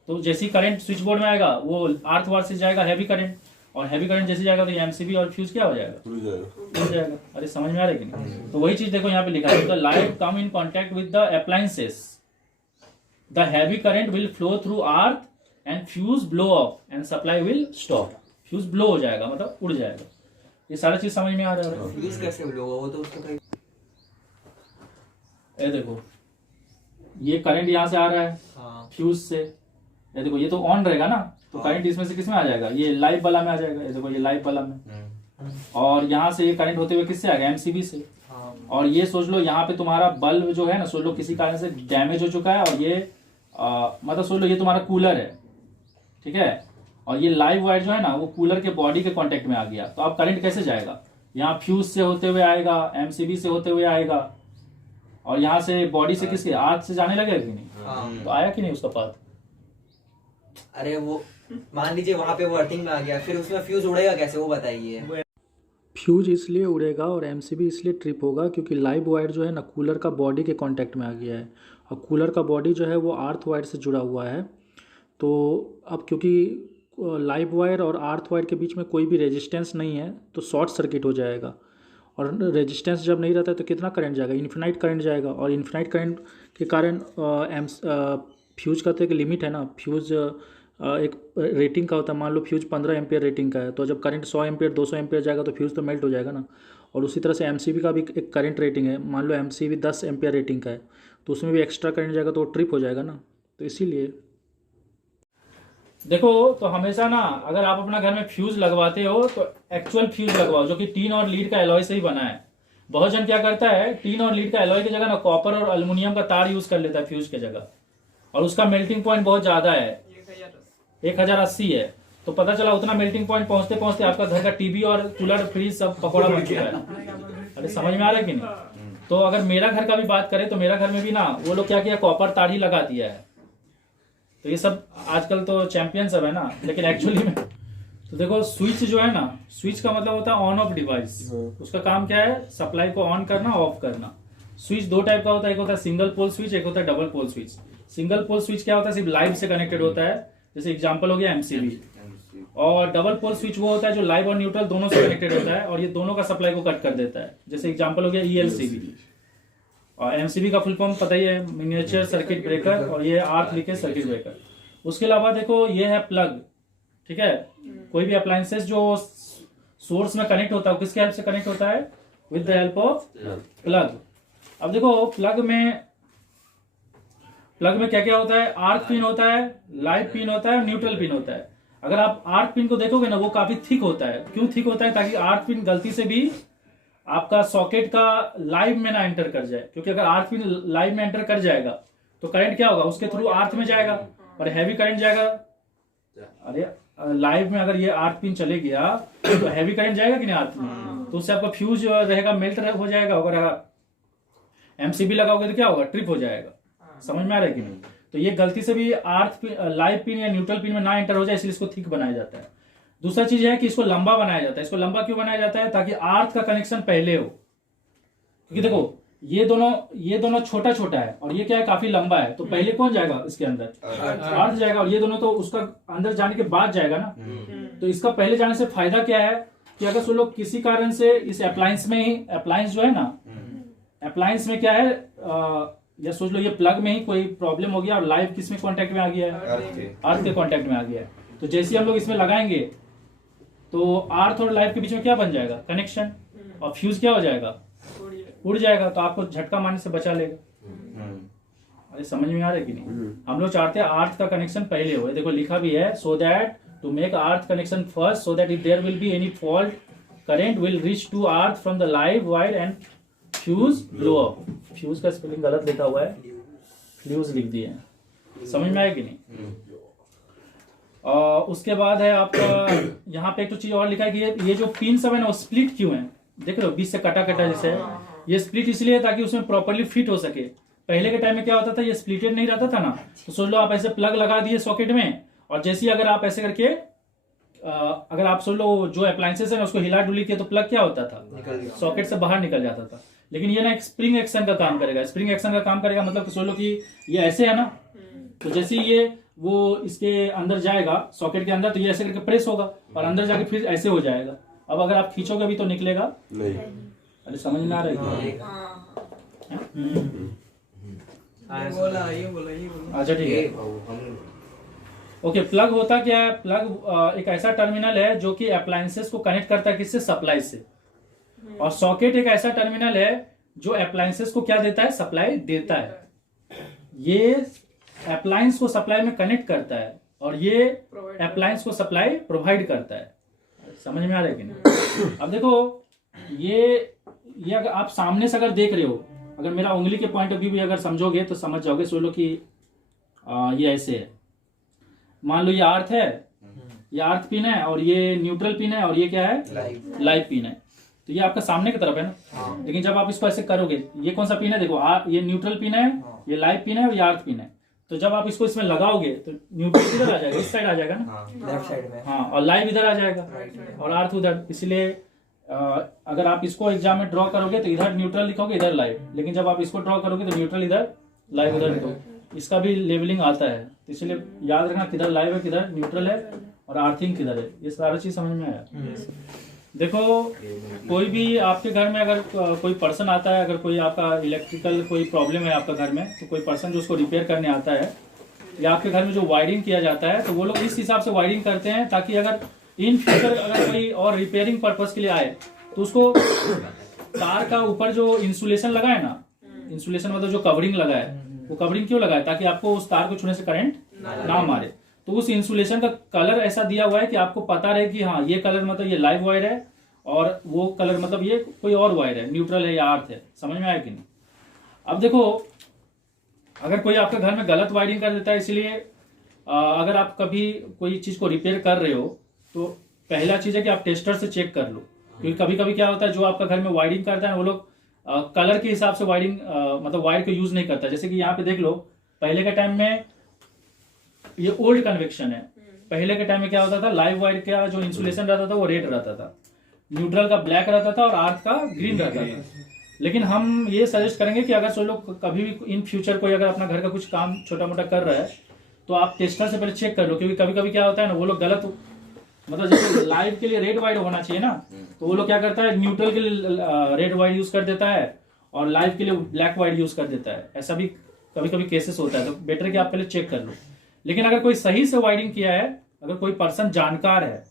तो जैसे ही करंट स्विच बोर्ड में आएगा वो अर्थ वायर से जाएगा हैवी करंट, और हैवी करंट जैसे जाएगा तो एमसीबी और फ्यूज क्या हो जाएगा, उड़ जाएगा। अरे समझ में आ रहा है कि नहीं। तो वही चीज देखो यहाँ पे लिखा है, the light come in contact with the appliances, the heavy current will flow through earth and fuse blow of and supply will stop. Fuse blow हो जाएगा मतलब उड़ जाएगा। ये सारा चीज समझ में आ रहा है। फ्यूज कैसे ब्लो होगा, वो तो उसका ये देखो, ये करंट यहाँ से आ रहा है फ्यूज से, ये देखो ये तो ऑन रहेगा ना, तो करंट इसमें से किसमें आ जाएगा, ये लाइव वाला में आ जाएगा। ये देखो ये लाइव वाला में, और यहाँ से ये करंट होते हुए किससे आ गया, एमसीबी से। और ये सोच लो यहाँ पे तुम्हारा बल्ब जो है ना, सोच लो किसी कारण से डैमेज हो चुका है, और ये मतलब सोच लो ये तुम्हारा कूलर है, ठीक है, और ये लाइव वायर जो है ना वो कूलर के बॉडी के कांटेक्ट में आ गया, तो अब करंट कैसे जाएगा, यहाँ फ्यूज से होते हुए आएगा, एमसीबी से होते हुए आएगा, और यहाँ से बॉडी से किसके, आग से जाने लगेगा कि नहीं। तो आया कि नहीं उसका पाथ। अरे वो मान लीजिए वहां पे वो अर्थिंग में आ गया, फिर उसमें फ्यूज उड़ेगा कैसे, वो बताइए। फ्यूज इसलिए उड़ेगा और एमसीबी इसलिए ट्रिप होगा क्योंकि लाइव वायर जो है ना कूलर का बॉडी के कांटेक्ट में आ गया है, और कूलर का बॉडी जो है वो अर्थ वायर से जुड़ा हुआ है। तो अब क्योंकि लाइव वायर और अर्थ वायर के बीच में कोई भी रेजिस्टेंस नहीं है, तो शॉर्ट सर्किट हो जाएगा, और रेजिस्टेंस जब नहीं रहता है तो कितना करंट जाएगा, इन्फिनाइट करंट जाएगा, और इन्फिनाइट करंट के कारण फ्यूज का तो एक लिमिट है ना। फ्यूज एक रेटिंग का होता है, मान लो फ्यूज 15 एम्पियर रेटिंग का है, तो जब करंट 100 एम्पियर 200 एम्पियर जाएगा तो फ्यूज तो मेल्ट हो जाएगा ना। और उसी तरह से एमसीबी का भी एक करंट रेटिंग है, मान लो एमसीबी 10 एम्पियर रेटिंग का है, तो उसमें भी एक्स्ट्रा करंट जाएगा तो वो ट्रिप हो जाएगा ना। तो इसीलिए देखो, तो हमेशा ना अगर आप अपना घर में फ्यूज लगवाते हो तो एक्चुअल फ्यूज लगवाओ जो कि टीन और लीड का एलॉय से ही बना है। बहुत जन क्या करता है, टीन और लीड का एलॉय की जगह ना कॉपर और एल्युमिनियम का तार यूज कर लेता है फ्यूज की जगह, और उसका मेल्टिंग पॉइंट बहुत ज्यादा है, 1080 है। तो पता चला उतना मेल्टिंग पॉइंट पहुंचते पहुंचते आपका घर का टीवी और कूलर फ्रिज सब पकौड़ा बन चुका है। अरे समझ में आ रहा है कि नहीं। तो अगर मेरा घर का भी बात करें तो मेरा घर में भी ना वो लोग क्या किया, कॉपर तार ही लगा दिया है। तो ये सब आजकल तो चैंपियन सब है ना, लेकिन एक्चुअली में तो देखो स्विच जो है ना, स्विच का मतलब होता है ऑन ऑफ डिवाइस। उसका काम क्या है, सप्लाई को ऑन करना ऑफ करना। स्विच दो टाइप का होता है, एक होता है सिंगल पोल स्विच, एक होता है double pole switch. Single pole switch क्या होता है, सिर्फ लाइव से कनेक्टेड होता है, जैसे एग्जांपल हो गया एमसीबी। और डबल पोल स्विच वो होता है जो लाइव और न्यूट्रल दोनों से कनेक्टेड होता है, और ये दोनों का सप्लाई को कट कर देता है, जैसे एग्जांपल हो गया ईएलसीबी। और एमसीबी का फुल फॉर्म पता ही है, मिनिएचर सर्किट ब्रेकर, और ये अर्थ लीकेज सर्किट ब्रेकर। उसके अलावा देखो ये है प्लग, ठीक है। कोई भी अप्लायंसेस जो सोर्स में कनेक्ट होता है किसके हेल्प से कनेक्ट होता है, with the help of plug. अब देखो प्लग में प्लग में क्या क्या होता है, आर्क पिन होता है, लाइव पिन होता है, न्यूट्रल पिन होता है। अगर आप आर्क पिन को देखोगे ना, वो काफी थिक होता है। क्यों थिक होता है? ताकि आर्क पिन गलती से भी आपका सॉकेट का लाइव में ना एंटर कर जाए, क्योंकि अगर आर्क पिन लाइव में एंटर कर जाएगा तो करंट क्या होगा, उसके थ्रू आर्थ में जाएगा और हैवी करंट जाएगा। अरे लाइव में अगर ये आर्क पिन चले गया तो हैवी करंट जाएगा कि नहीं आर्थ में, तो उससे आपका फ्यूज रहेगा, मेल्ट हो जाएगा। अगर एमसीबी लगाओगे तो क्या होगा, ट्रिप हो जाएगा। समझ में आ रहा है कि नहीं? तो ये गलती से भी आर्थ लाइव पिन या न्यूट्रल पिन में ना एंटर हो जाए, इसलिए इसको थिक बनाया जाता है। दूसरा चीज है कि इसको लंबा बनाया जाता है। इसको लंबा क्यों बनाया जाता है? ताकि आर्थ का कनेक्शन पहले हो। क्योंकि देखो ये दोनों छोटा छोटा है और ये क्या है, काफी लंबा है, तो पहले कौन जाएगा इसके अंदर, अर्थ जाएगा, और ये दोनों तो उसका अंदर जाने के बाद जाएगा ना। तो इसका पहले जाने से फायदा क्या है कि अगर सो लोग किसी कारण से इस अप्लायंस में ही, अप्लायंस जो है ना, अप्लायंस में क्या है, या सोच लो ये प्लग में ही कोई प्रॉब्लम हो गया और लाइव किस में कांटेक्ट में आ गया है, अर्थ के कांटेक्ट में आ गया है, तो जैसे हम लोग इसमें लगाएंगे तो अर्थ और लाइव के बीच में क्या बन जाएगा, कनेक्शन, और फ्यूज क्या हो जाएगा, उड़ जाएगा, तो आपको झटका मारने से बचा लेगा। अरे समझ में आ रहा है कि नहीं? हम लोग चाहते हैं अर्थ का कनेक्शन पहले हो। देखो लिखा भी है, so that to make earth connection first, so that if there will be any fault current will reach to earth from the live wire and fuse blow up. Fuse का स्पेलिंग गलत लिखा हुआ है, फ्यूज लिख दिए हैं। समझ में आया कि नहीं? उसके बाद है आपका यहाँ पे एक तो चीज और लिखा है कि ये जो पिन सब है ना, वो स्प्लिट क्यों है, देख लो बीच से कटा कटा जैसे है। ये स्प्लिट इसलिए है ताकि उसमें प्रॉपर्ली फिट हो सके। पहले के टाइम में क्या होता था, ये स्प्लिटेड नहीं रहता था ना, तो सोच लो आप ऐसे प्लग लगा दिए सॉकेट में, और जैसे ही अगर आप ऐसे करके अगर आप सोच लो जो अप्लायंसेस है ना उसको हिला डुली किया तो प्लग क्या होता था, सॉकेट से बाहर निकल जाता था। लेकिन ये ना एक स्प्रिंग एक्शन का काम करेगा। स्प्रिंग एक्शन का काम करेगा मतलब सोच लो कि ये ऐसे है ना, तो जैसे ये वो इसके अंदर जाएगा सॉकेट के अंदर, तो ये ऐसे करके प्रेस होगा और अंदर जाके फिर ऐसे हो जाएगा। अब अगर आप खींचोगे भी तो निकलेगा नहीं। अरे समझ में आ रहा है? अच्छा ठीक है, ओके। प्लग होता क्या है? प्लग एक ऐसा टर्मिनल है जो कि अप्लायंसेस को कनेक्ट करता है, किससे, सप्लाई से। और सॉकेट एक ऐसा टर्मिनल है जो अप्लायंसेस को क्या देता है, सप्लाई देता है। ये अप्लायंस को सप्लाई में कनेक्ट करता है और ये अप्लायंस को सप्लाई प्रोवाइड करता है। समझ में आ रहा है कि नहीं? अब देखो ये अगर आप सामने से अगर देख रहे हो, अगर मेरा उंगली के पॉइंट ऑफ व्यू भी अगर समझोगे तो समझ जाओगे। सोच लो कि ये ऐसे है, मान लो ये अर्थ है, ये अर्थ पिन है और ये न्यूट्रल पिन है और ये क्या है, लाइव पिन है। तो ये आपका सामने की तरफ है ना, लेकिन जब आप इसको ऐसे करोगे, ये कौन सा पिन है, देखो ये न्यूट्रल पिन है, ये लाइव पिन है और ये अर्थ पिन है। तो जब आप इसको इसमें लगाओगे तो न्यूट्रल इधर आ जाएगा, इस साइड आ जाएगा ना, लेफ्ट साइड में, हाँ, और लाइव इधर आ जाएगा और अर्थ उधर। इसलिए अगर आप इसको एग्जाम में ड्रॉ करोगे तो इधर न्यूट्रल लिखोगे, इधर लाइव, लेकिन जब आप इसको ड्रॉ करोगे तो न्यूट्रल इधर, लाइव उधर लिखोगे। इसका भी लेबलिंग आता है, तो इसलिए याद रखना किधर लाइव है, किधर न्यूट्रल है और अर्थिंग किधर है। ये सारा चीज समझ में आया? देखो कोई भी आपके घर में अगर कोई पर्सन आता है, अगर कोई आपका इलेक्ट्रिकल कोई प्रॉब्लम है आपका घर में, तो कोई पर्सन जो उसको रिपेयर करने आता है, या आपके घर में जो वायरिंग किया जाता है, तो वो लोग इस हिसाब से वायरिंग करते हैं ताकि अगर इन फ्यूचर अगर कोई और रिपेयरिंग पर्पस के लिए आए तो उसको तार का ऊपर जो इंसुलेशन लगा है ना, इंसुलेशन मतलब जो कवरिंग लगा है, वो कवरिंग क्यों लगा है, ताकि आपको उस तार को छूने से करंट ना मारे। तो उस इंसुलेशन का कलर ऐसा दिया हुआ है कि आपको पता रहे कि हाँ ये कलर मतलब ये लाइव वायर है और वो कलर मतलब ये कोई और वायर है, न्यूट्रल है या अर्थ है। समझ में आया कि नहीं? अब देखो अगर कोई आपके घर में गलत वायरिंग कर देता है, इसलिए अगर आप कभी कोई चीज को रिपेयर कर रहे हो तो पहला चीज है कि आप टेस्टर से चेक कर लो, क्योंकि कभी कभी क्या होता है जो आपका घर में वायरिंग करता है वो लोग कलर के हिसाब से वायरिंग मतलब वायर को यूज नहीं करता। जैसे कि यहाँ पे देख लो, पहले के टाइम में ये ओल्ड कन्वेक्शन है, पहले के टाइम में क्या होता था, लाइव वायर का जो इंसुलेशन रहता था वो रेड रहता था, न्यूट्रल का ब्लैक रहता था और अर्थ का ग्रीन रहता था। लेकिन हम ये सजेस्ट करेंगे कि अगर सो लोग कभी भी इन फ्यूचर कोई अगर अपना घर का कुछ काम छोटा मोटा कर रहा है तो आप टेस्टर से पहले चेक कर लो, क्योंकि कभी कभी क्या होता है ना, वो लोग गलत मतलब जैसे लाइव के लिए रेड वायर होना चाहिए ना, तो वो लोग क्या करता है न्यूट्रल के लिए रेड वायर यूज कर देता है और लाइव के लिए ब्लैक वायर यूज कर देता है। ऐसा भी कभी कभी केसेस होता है, तो बेटर है कि आप पहले चेक कर लो। लेकिन अगर कोई सही से वायरिंग किया है, अगर कोई पर्सन जानकार है,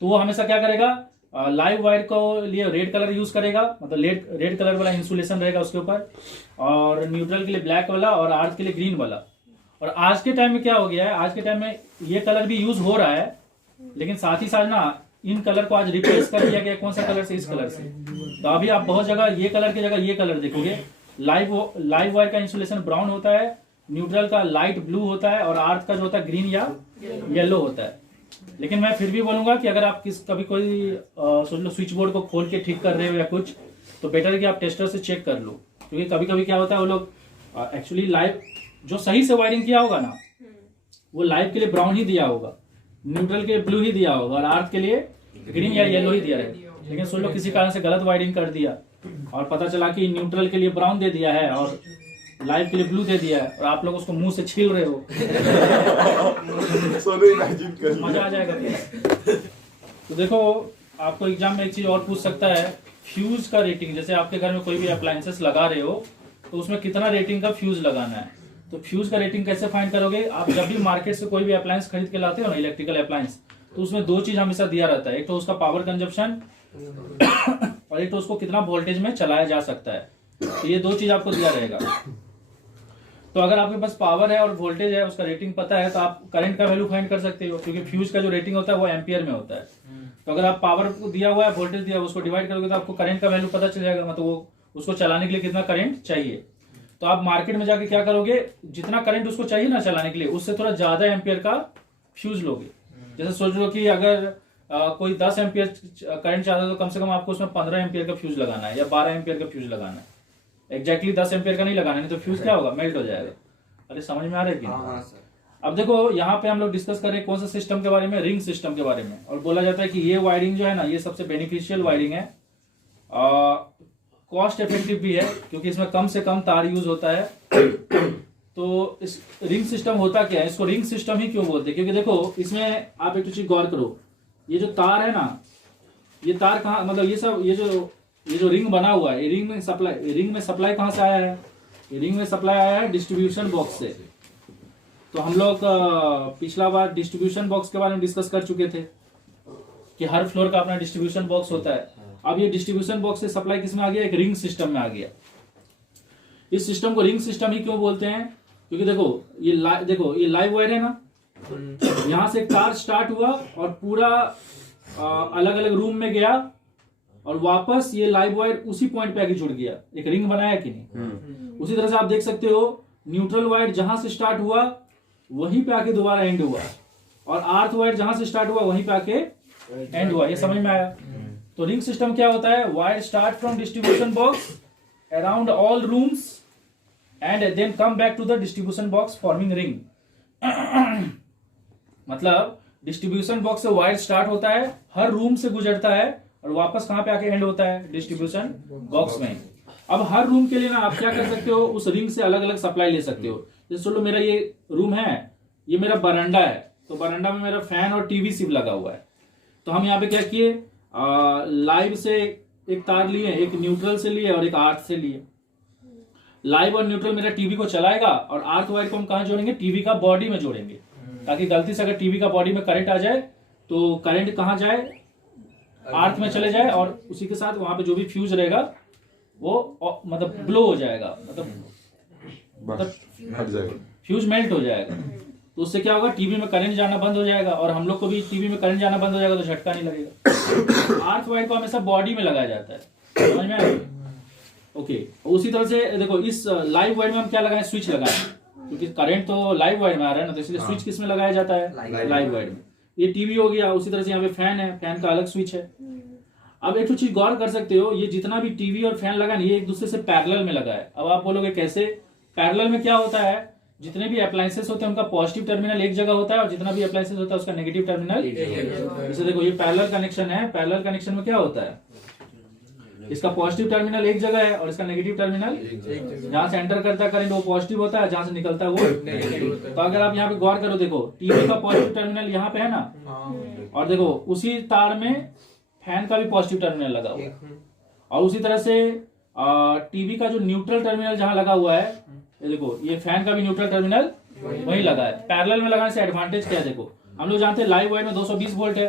तो वो हमेशा क्या करेगा, लाइव वायर को लिए रेड कलर यूज करेगा, मतलब रेड कलर वाला इंसुलेशन रहेगा उसके ऊपर, और न्यूट्रल के लिए ब्लैक वाला, और अर्थ के लिए ग्रीन वाला। और आज के टाइम में क्या हो गया है, आज के टाइम में ये कलर भी यूज हो रहा है, लेकिन साथ ही साथ ना इन कलर को आज रिप्लेस कर दिया गया। कौन सा कलर से? इस कलर से। तो अभी आप बहुत जगह ये कलर की जगह ये कलर देखोगे। लाइव वायर का इंसुलेशन ब्राउन होता है, न्यूट्रल का लाइट ब्लू होता है, और अर्थ का जो होता है ग्रीन या येलो होता है। लेकिन मैं फिर भी बोलूंगा कि अगर आप कभी कोई सोच लो स्विच बोर्ड को खोल के ठीक कर रहे हो या कुछ, तो बेटर है कि आप टेस्टर से चेक कर लो, क्योंकि कभी कभी क्या होता है वो लोग एक्चुअली लाइव जो सही से वायरिंग किया होगा ना, वो लाइव के लिए ब्राउन ही दिया होगा, न्यूट्रल के लिए ब्लू ही दिया होगा, और अर्थ के लिए ग्रीन या येलो ही दिया रहेगा। लेकिन सोच लो किसी कारण से गलत वायरिंग कर दिया और पता चला कि न्यूट्रल के लिए ब्राउन दे दिया है और लाइव के लिए ब्लू दे दिया है, और आप लोग उसको मुंह से छील रहे हो मजा आ जाएगा। तो देखो, आपको एग्जाम में एक चीज और पूछ सकता है, फ्यूज का रेटिंग। जैसे आपके घर में कोई भी अप्लायंसेस लगा रहे हो, तो उसमें कितना रेटिंग का फ्यूज लगाना है। तो फ्यूज का रेटिंग कैसे फाइंड करोगे? आप जब भी मार्केट से कोई भी अप्लायंस खरीद के लाते हो ना, इलेक्ट्रिकल अप्लायंस, तो उसमें दो चीज हमेशा दिया रहता है, एक तो उसका पावर कंजप्शन और एक तो उसको कितना वोल्टेज में चलाया जा सकता है। तो ये दो चीज आपको दिया रहेगा। तो अगर आपके पास पावर है और वोल्टेज है, उसका रेटिंग पता है, तो आप करंट का वैल्यू फाइंड कर सकते हो, क्योंकि फ्यूज का जो रेटिंग होता है वो एम्पियर में होता है। तो अगर आप पावर दिया हुआ है, वोल्टेज दिया हुआ है, उसको डिवाइड करोगे तो आपको करंट का वैल्यू पता चल जाएगा, मतलब वो उसको चलाने के लिए कितना करंट चाहिए। तो आप मार्केट में जाके क्या करोगे, जितना करंट उसको चाहिए ना चलाने के लिए, उससे थोड़ा ज्यादा एम्पियर का फ्यूज लोगे। जैसे सोच लो कि अगर कोई 10 एम्पियर करंट चाहता है, तो कम से कम आपको उसमें 15 एम्पियर का फ्यूज लगाना है या 12 एम्पियर का फ्यूज लगाना है। एग्जैक्टली 10 एम्पियर का नहीं लगाना है, नहीं तो फ्यूज क्या होगा, मेल्ट हो जाएगा। अरे समझ में आ रहा है कि हाँ सर। अब देखो, यहाँ पे हम लोग डिस्कस कर रहे हैं कौन सा सिस्टम के बारे में, रिंग सिस्टम के बारे में। और बोला जाता है कि ये वायरिंग जो है ना, ये सबसे बेनिफिशियल वायरिंग है, कॉस्ट इफेक्टिव भी है, क्योंकि इसमें कम से कम तार यूज होता है। तो इस रिंग सिस्टम होता क्या है, इसको रिंग सिस्टम ही क्यों बोलते हैं? क्योंकि देखो, इसमें आप एक चीज गौर करो, ये जो तार है ना, ये तार कहाँ, मतलब ये जो रिंग बना हुआ है, ये रिंग में सप्लाई कहाँ से आया है? ये रिंग में सप्लाई आया है डिस्ट्रीब्यूशन बॉक्स से। तो हम लोग पिछला बार डिस्ट्रीब्यूशन बॉक्स के बारे में डिस्कस कर चुके थे कि हर फ्लोर का अपना डिस्ट्रीब्यूशन बॉक्स होता है। अब ये डिस्ट्रीब्यूशन बॉक्स से सप्लाई किस में आ गया, एक रिंग सिस्टम में आ गया। इस सिस्टम को रिंग सिस्टम ही क्यों बोलते हैं? क्योंकि देखो ये लाइव वायर है ना, यहां से एक तार स्टार्ट हुआ और पूरा अलग अलग रूम में गया, और वापस ये लाइव वायर उसी पॉइंट पे आके जुड़ गया, एक रिंग बनाया कि नहीं। उसी तरह से आप देख सकते हो, न्यूट्रल वायर जहां से स्टार्ट हुआ वहीं पे आके दोबारा एंड हुआ, और अर्थ वायर जहां से स्टार्ट हुआ वहीं पे आके एंड हुआ। ये समझ में आया? तो रिंग सिस्टम क्या होता है, wire start from distribution box around all rooms and then come back to the distribution box forming ring. मतलब डिस्ट्रीब्यूशन बॉक्स से वायर स्टार्ट होता है, हर रूम से गुजरता है, और वापस कहां पे आके एंड होता है, डिस्ट्रीब्यूशन बॉक्स में। अब हर रूम के लिए ना आप क्या कर सकते हो, उस रिंग से अलग अलग सप्लाई ले सकते हो। जैसे चलो मेरा ये रूम है, ये मेरा बरांडा है, तो बरांडा में मेरा फैन और टीवी सिर्फ लगा हुआ है। तो हम यहाँ पे क्या किए, लाइव से एक तार लिए, एक न्यूट्रल से लिए और एक अर्थ से लिए। लाइव और न्यूट्रल मेरा टीवी को चलाएगा, और अर्थ वायर को हम कहाँ जोड़ेंगे, टीवी का बॉडी में जोड़ेंगे, ताकि गलती से अगर टीवी का बॉडी में करंट आ जाए तो करंट कहाँ जाए, अर्थ में चले जाए, और उसी के साथ वहां पे जो भी फ्यूज रहेगा वो मतलब ब्लो हो जाएगा, मतलब हट जाएगा, फ्यूज मेल्ट हो जाएगा। तो उससे क्या होगा, टीवी में करंट जाना बंद हो जाएगा, और हम लोग को भी टीवी में करंट जाना बंद हो जाएगा, तो झटका नहीं लगेगा। अर्थ वायर को हमेशा बॉडी में लगाया जाता है, समझ में आया? ओके। उसी तरह से देखो, इस लाइव वायर में हम क्या लगाए, स्विच लगाए, क्योंकि करंट तो लाइव वायर में आ रहा है ना, तो इसलिए स्विच किस में लगाया जाता है, लाइव वायर में। ये टीवी हो गया। उसी तरह से यहाँ पे फैन है, फैन का अलग स्विच है। अब एक चीज गौर कर सकते हो, ये जितना भी टीवी और फैन लगा, ये एक दूसरे से पैरेलल में लगा है। अब आप बोलोगे कैसे? पैरेलल में क्या होता है, जितने भी अप्लायंसेस होते हैं उनका पॉजिटिव टर्मिनल एक जगह होता है, और जितना भी अप्लायंसेस होता है उसका नेगेटिव टर्मिनल। जैसे देखो, ये पैरेलल कनेक्शन है, पैरेलल कनेक्शन में क्या होता है, इसका पॉजिटिव टर्मिनल एक जगह है और इसका नेगेटिव टर्मिनल, जहां से एंटर करता है करंट वो पॉजिटिव होता है, जहां से निकलता है वो नेगेटिव। तो अगर आप यहाँ पे गौर करो, देखो टीवी का पॉजिटिव टर्मिनल यहाँ पे है ना, और देखो उसी तार में फैन का भी पॉजिटिव टर्मिनल लगा हुआ है, और उसी तरह से टीवी का जो न्यूट्रल टर्मिनल जहां लगा हुआ है, ये देखो ये फैन का भी न्यूट्रल टर्मिनल वही लगा है। पैरेलल में लगाने से एडवांटेज क्या है, देखो हम लोग जानते हैं लाइव वायर में 220 वोल्ट है,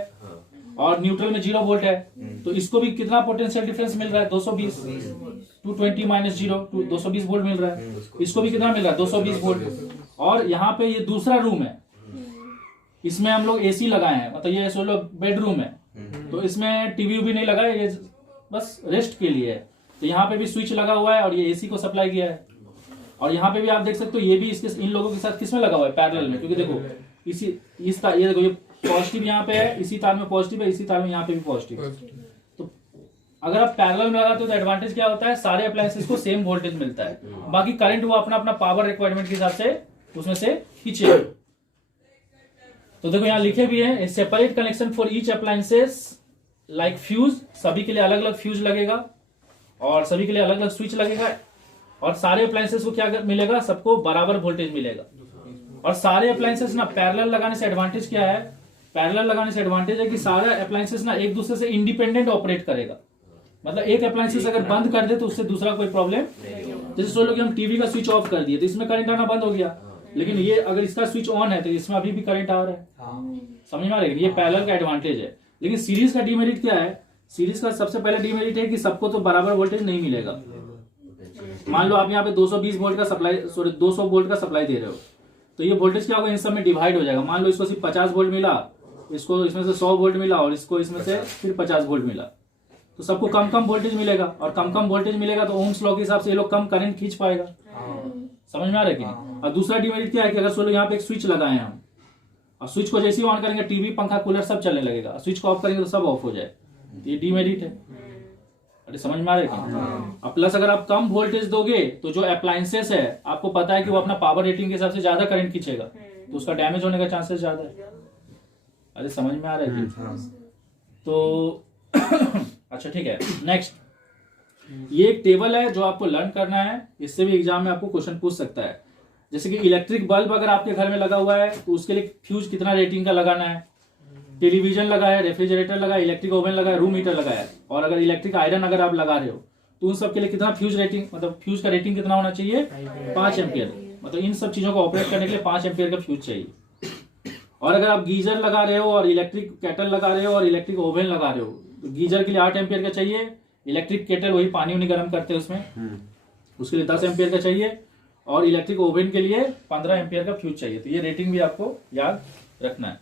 और न्यूट्रल में 0 वोल्ट है, तो इसको भी कितना पोटेंशियल डिफरेंस मिल रहा है? 220, 220 माइनस 0 220 वोल्ट मिल रहा है। इसको भी कितना मिल रहा है? 220 वोल्ट। और यहाँ पे ये दूसरा रूम है, इसमें हम लोग एसी लगाए हैं, मतलब ये सोलो बेडरूम है, तो इसमें टीवी भी नहीं लगा है, ये बस रेस्ट के लिए है। तो यहाँ पे भी स्विच लगा हुआ है और ये एसी को सप्लाई किया है। और यहाँ पे भी आप देख सकते हो, ये भी इसके इन लोगों के साथ किसमें लगा हुआ है? पैरेलल में, क्योंकि देखो इस तार, ये देखो ये पॉजिटिव यहाँ पे है, इसी तार में पॉजिटिव है, इसी तार में यहाँ पे भी पॉजिटिव है। तो अगर आप पैरेलल में लगाते हो तो एडवांटेज क्या होता है? सारे अप्लायंसेस को सेम वोल्टेज मिलता है, बाकी करंट वो अपना अपना पावर रिक्वायरमेंट के हिसाब से उसमें से खींचे। तो देखो यहाँ लिखे भी है, separate connection for each appliances like fuse, सभी के लिए अलग अलग फ्यूज लगेगा और सभी के लिए अलग अलग स्विच लगेगा। और सारे अप्लायंसेस को क्या मिलेगा? सबको बराबर वोल्टेज मिलेगा। और सारे अप्लायंसेस ना पैरेलल लगाने से एडवांटेज क्या है? पैरेलल लगाने से एडवांटेज है कि सारे अप्लायंसेस ना एक दूसरे से इंडिपेंडेंट ऑपरेट करेगा। मतलब एक अप्लायंसेस अगर बंद कर दे तो उससे दूसरा कोई प्रॉब्लम, जैसे सोचो कि हम टीवी का स्विच ऑफ कर दिए तो इसमें करंट आना बंद हो गया, लेकिन ये अगर इसका स्विच ऑन है तो इसमें अभी भी करंट आ रहा है। समझ में आ रहा है? ये पैरेलल का एडवांटेज है। लेकिन सीरीज का डीमेरिट क्या है? सीरीज का सबसे पहले डीमेरिट है कि सबको तो बराबर वोल्टेज नहीं मिलेगा। मान लो आप यहाँ पे 220 वोल्ट का सप्लाई, 200 वोल्ट का सप्लाई दे रहे हो, तो ये वोल्टेज क्या होगा? इन सब में डिवाइड हो जाएगा। मान लो इसको सिर्फ 50 वोल्ट मिला, इसको इसमें से 100 वोल्ट मिला और इसको इसमें से फिर 50 वोल्ट मिला, तो सबको कम कम वोल्टेज मिलेगा। और कम कम वोल्टेज मिलेगा तो ओम्स लॉ के हिसाब से ये लोग कम करंट खींच पाएगा। समझ में आ रहा है कि नहीं? और दूसरा डिमेरिट क्या है कि अगर सोलो यहाँ पे एक स्विच लगाए हैं हम, और स्विच को जैसे ही ऑन करेंगे टीवी पंखा कूलर सब चलने लगेगा, स्विच को ऑफ करेंगे तो सब ऑफ हो जाए, ये डीमेरिट है। अरे समझ में आ रहा है कि? अब प्लस अगर आप कम वोल्टेज दोगे तो जो अप्लायंसेस है आपको पता है कि वो अपना पावर रेटिंग के हिसाब से ज्यादा करंट खींचेगा, तो उसका डैमेज होने का चांसेस ज्यादा है। अरे समझ में आ रहा है कि? तो अच्छा ठीक है, नेक्स्ट ये एक टेबल है जो आपको लर्न करना है, इससे भी एग्जाम में आपको क्वेश्चन पूछ सकता है। जैसे कि इलेक्ट्रिक बल्ब अगर आपके घर में लगा हुआ है तो उसके लिए फ्यूज कितना रेटिंग का लगाना है, टेलीविजन लगा है, रेफ्रिजरेटर लगा है, इलेक्ट्रिक ओवन लगा है, रूम हीटर लगा है, और अगर इलेक्ट्रिक आयरन अगर आप लगा रहे हो तो उन सब के लिए कितना फ्यूज रेटिंग, मतलब फ्यूज का रेटिंग कितना होना चाहिए? 5 एम्पियर। मतलब इन सब चीजों को ऑपरेट करने के लिए 5 एम्पियर का फ्यूज चाहिए। और अगर आप गीजर लगा रहे हो और इलेक्ट्रिक केटल लगा रहे हो और इलेक्ट्रिक ओवन लगा रहे हो तो गीजर के लिए 8 एम्पियर का चाहिए, इलेक्ट्रिक केटल वही पानी उनी गर्म करते हैं उसमें, उसके लिए 10 एम्पियर का चाहिए, और इलेक्ट्रिक ओवन के लिए 15 एम्पियर का फ्यूज चाहिए। तो ये रेटिंग भी आपको याद रखना है।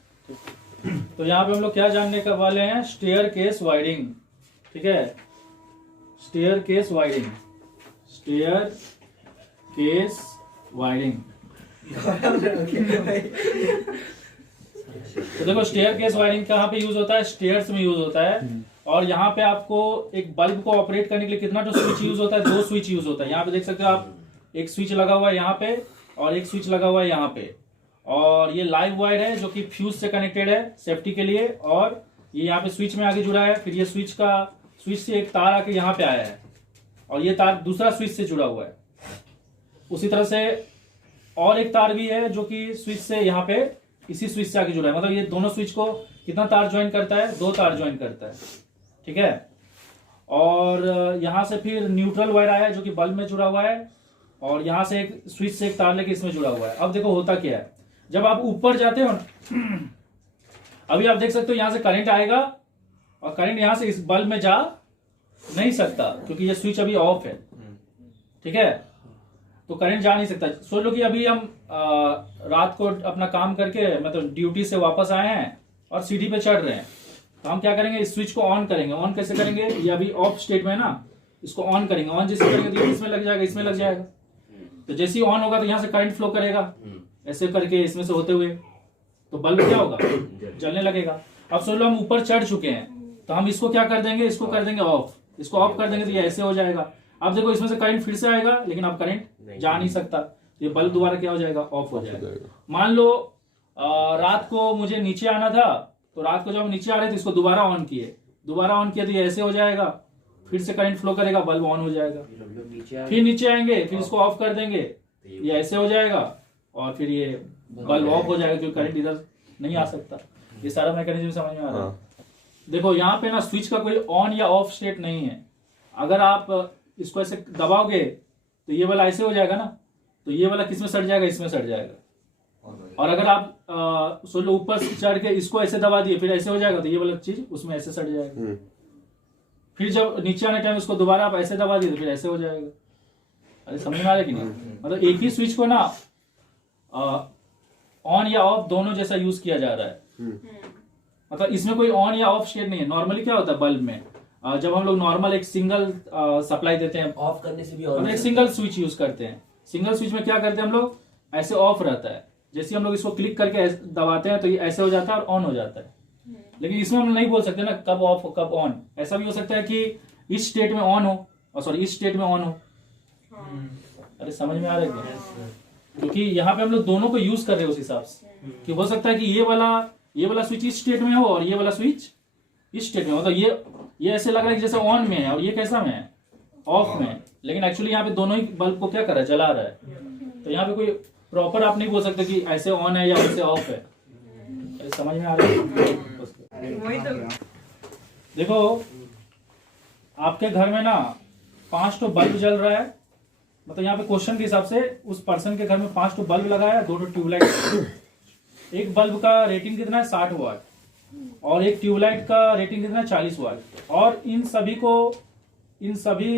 तो यहाँ पे हम लोग क्या जानने का वाले हैं? Staircase wiring. ठीक है, staircase wiring, staircase wiring. तो देखो स्टेयर केस वायरिंग कहाँ पे यूज होता है? स्टेयर्स में यूज होता है। और यहाँ पे आपको एक बल्ब को ऑपरेट करने के लिए कितना जो स्विच यूज होता है? 2 स्विच यूज होता है। यहाँ पे देख सकते हो आप, एक स्विच लगा हुआ है यहाँ पे और एक स्विच लगा हुआ है यहाँ पे, और ये लाइव वायर है जो कि फ्यूज से कनेक्टेड है सेफ्टी के लिए, और ये यहाँ पे स्विच में आगे जुड़ा है। फिर ये स्विच से एक तार आके यहाँ पे आया है और ये तार दूसरा स्विच से जुड़ा हुआ है। उसी तरह से और एक तार भी है जो कि स्विच से यहाँ पे इसी स्विच से आगे जुड़ा है। मतलब ये दोनों स्विच को कितना तार ज्वाइन करता है? 2 तार ज्वाइन करता है। ठीक है, और यहाँ से फिर न्यूट्रल वायर आया है जो कि बल्ब में जुड़ा हुआ है, और यहाँ से एक स्विच से एक तार लेके इसमें जुड़ा हुआ है। अब देखो होता क्या है, जब आप ऊपर जाते हो ना, अभी आप देख सकते हो यहाँ से करंट आएगा और करंट यहाँ से इस बल्ब में जा नहीं सकता क्योंकि ये स्विच अभी ऑफ है। ठीक है, तो करंट जा नहीं सकता। सोच लो कि अभी हम रात को अपना काम करके मतलब ड्यूटी से वापस आए हैं और सीढ़ी पे चढ़ रहे हैं, तो हम क्या करेंगे? इस स्विच को ऑन करेंगे। ऑन कैसे करेंगे? ये अभी ऑफ स्टेट में है ना, इसको ऑन करेंगे। ऑन जैसे करेंगे तो इसमें लग जाएगा, इसमें लग जाएगा। तो जैसे ही ऑन होगा तो यहाँ से करंट फ्लो करेगा ऐसे करके इसमें से होते हुए, तो बल्ब क्या होगा? जलने लगेगा। अब सोच लो हम ऊपर चढ़ चुके हैं तो हम इसको क्या कर देंगे? इसको कर देंगे ऑफ। इसको ऑफ कर देंगे तो ये ऐसे हो जाएगा। अब देखो इसमें से करंट फिर से आएगा लेकिन अब करंट जा नहीं सकता, तो ये बल्ब दोबारा क्या हो जाएगा? ऑफ हो जाएगा। मान लो रात को मुझे नीचे आना था, तो रात को जब हम नीचे आ रहे थे इसको दोबारा ऑन किए तो ये ऐसे हो जाएगा, फिर से करंट फ्लो करेगा, बल्ब ऑन हो जाएगा। फिर नीचे आएंगे, फिर इसको ऑफ कर देंगे, ये ऐसे हो जाएगा और फिर ये बल्ब ऑफ हो जाएगा क्योंकि करंट इधर नहीं आ सकता। ये सारा मैकेनिज्म समझ में आ रहा है? देखो यहाँ पे ना स्विच का कोई ऑन या ऑफ स्टेट नहीं है। अगर आप इसको ऐसे दबाओगे तो ये वाला ऐसे हो जाएगा ना, तो ये वाला किसमें सट जाएगा? इसमें सट जाएगा। और अगर आप सोच लो ऊपर से चढ़ के इसको ऐसे दबा दिए फिर ऐसे हो जाएगा, तो ये वाला चीज उसमें ऐसे सट जाएगा। फिर जब नीचे आने टाइम इसको दोबारा आप ऐसे दबा दिए तो फिर ऐसे हो जाएगा। अरे समझ में आ रहा है कि नहीं? मतलब एक ही स्विच को ना ऑन या ऑफ दोनों जैसा यूज किया जा रहा है। मतलब इसमें कोई ऑन या ऑफ स्टेट नहीं है। नॉर्मली क्या होता है बल्ब में, जब हम लोग नॉर्मल एक सिंगल सप्लाई देते हैं, ऑफ करने से भी और एक सिंगल स्विच यूज करते हैं। सिंगल स्विच में क्या करते हैं हम लोग, ऐसे ऑफ रहता है, जैसे हम लोग इसको क्लिक करके दबाते हैं तो ये ऐसे हो जाता है और ऑन हो जाता है। लेकिन इसमें हम नहीं बोल सकते ना कब ऑफ कब ऑन। ऐसा भी हो सकता है कि इस स्टेट में ऑन हो और सॉरी इस स्टेट में ऑन हो। अरे समझ में आ रहा है क्या? क्योंकि यहाँ पे हम लोग दोनों को यूज कर रहे हैं उस हिसाब से कि हो सकता है कि ये वाला स्विच इस स्टेट में हो और ये वाला स्विच इस स्टेट में हो। तो ये ऐसे लग रहा है कि जैसे ऑन में है और ये कैसा में है, ऑफ में है। लेकिन एक्चुअली यहाँ पे दोनों ही बल्ब को क्या कर रहा है, जला रहा है। तो यहाँ पे कोई प्रॉपर आप नहीं बोल सकते कि ऐसे ऑन है या ऐसे ऑफ है। अरे समझ में आ रहा है? देखो आपके घर में ना 5 बल्ब जल रहा है। मतलब यहाँ पे क्वेश्चन के हिसाब से उस पर्सन के घर में 5 बल्ब लगाया, 2 ट्यूबलाइट। एक बल्ब का रेटिंग कितना है 60 वाट और एक ट्यूबलाइट का रेटिंग कितना है 40 वाट। और इन सभी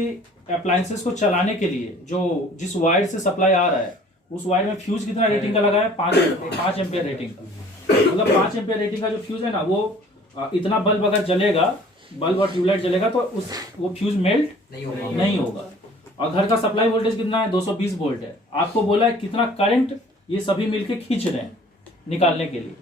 अप्लायंसेस को चलाने के लिए जिस वायर से सप्लाई आ रहा है उस वायर में फ्यूज कितना रेटिंग का लगा है 5 एम्पियर रेटिंग का। मतलब 5 एम्पियर रेटिंग का जो फ्यूज है ना वो इतना बल्ब अगर जलेगा, बल्ब और ट्यूबलाइट जलेगा तो वो फ्यूज मेल्ट नहीं होगा। और घर का सप्लाई वोल्टेज कितना है 220 वोल्ट है। आपको बोला है कितना करंट ये सभी मिलके खींच रहे हैं निकालने के लिए।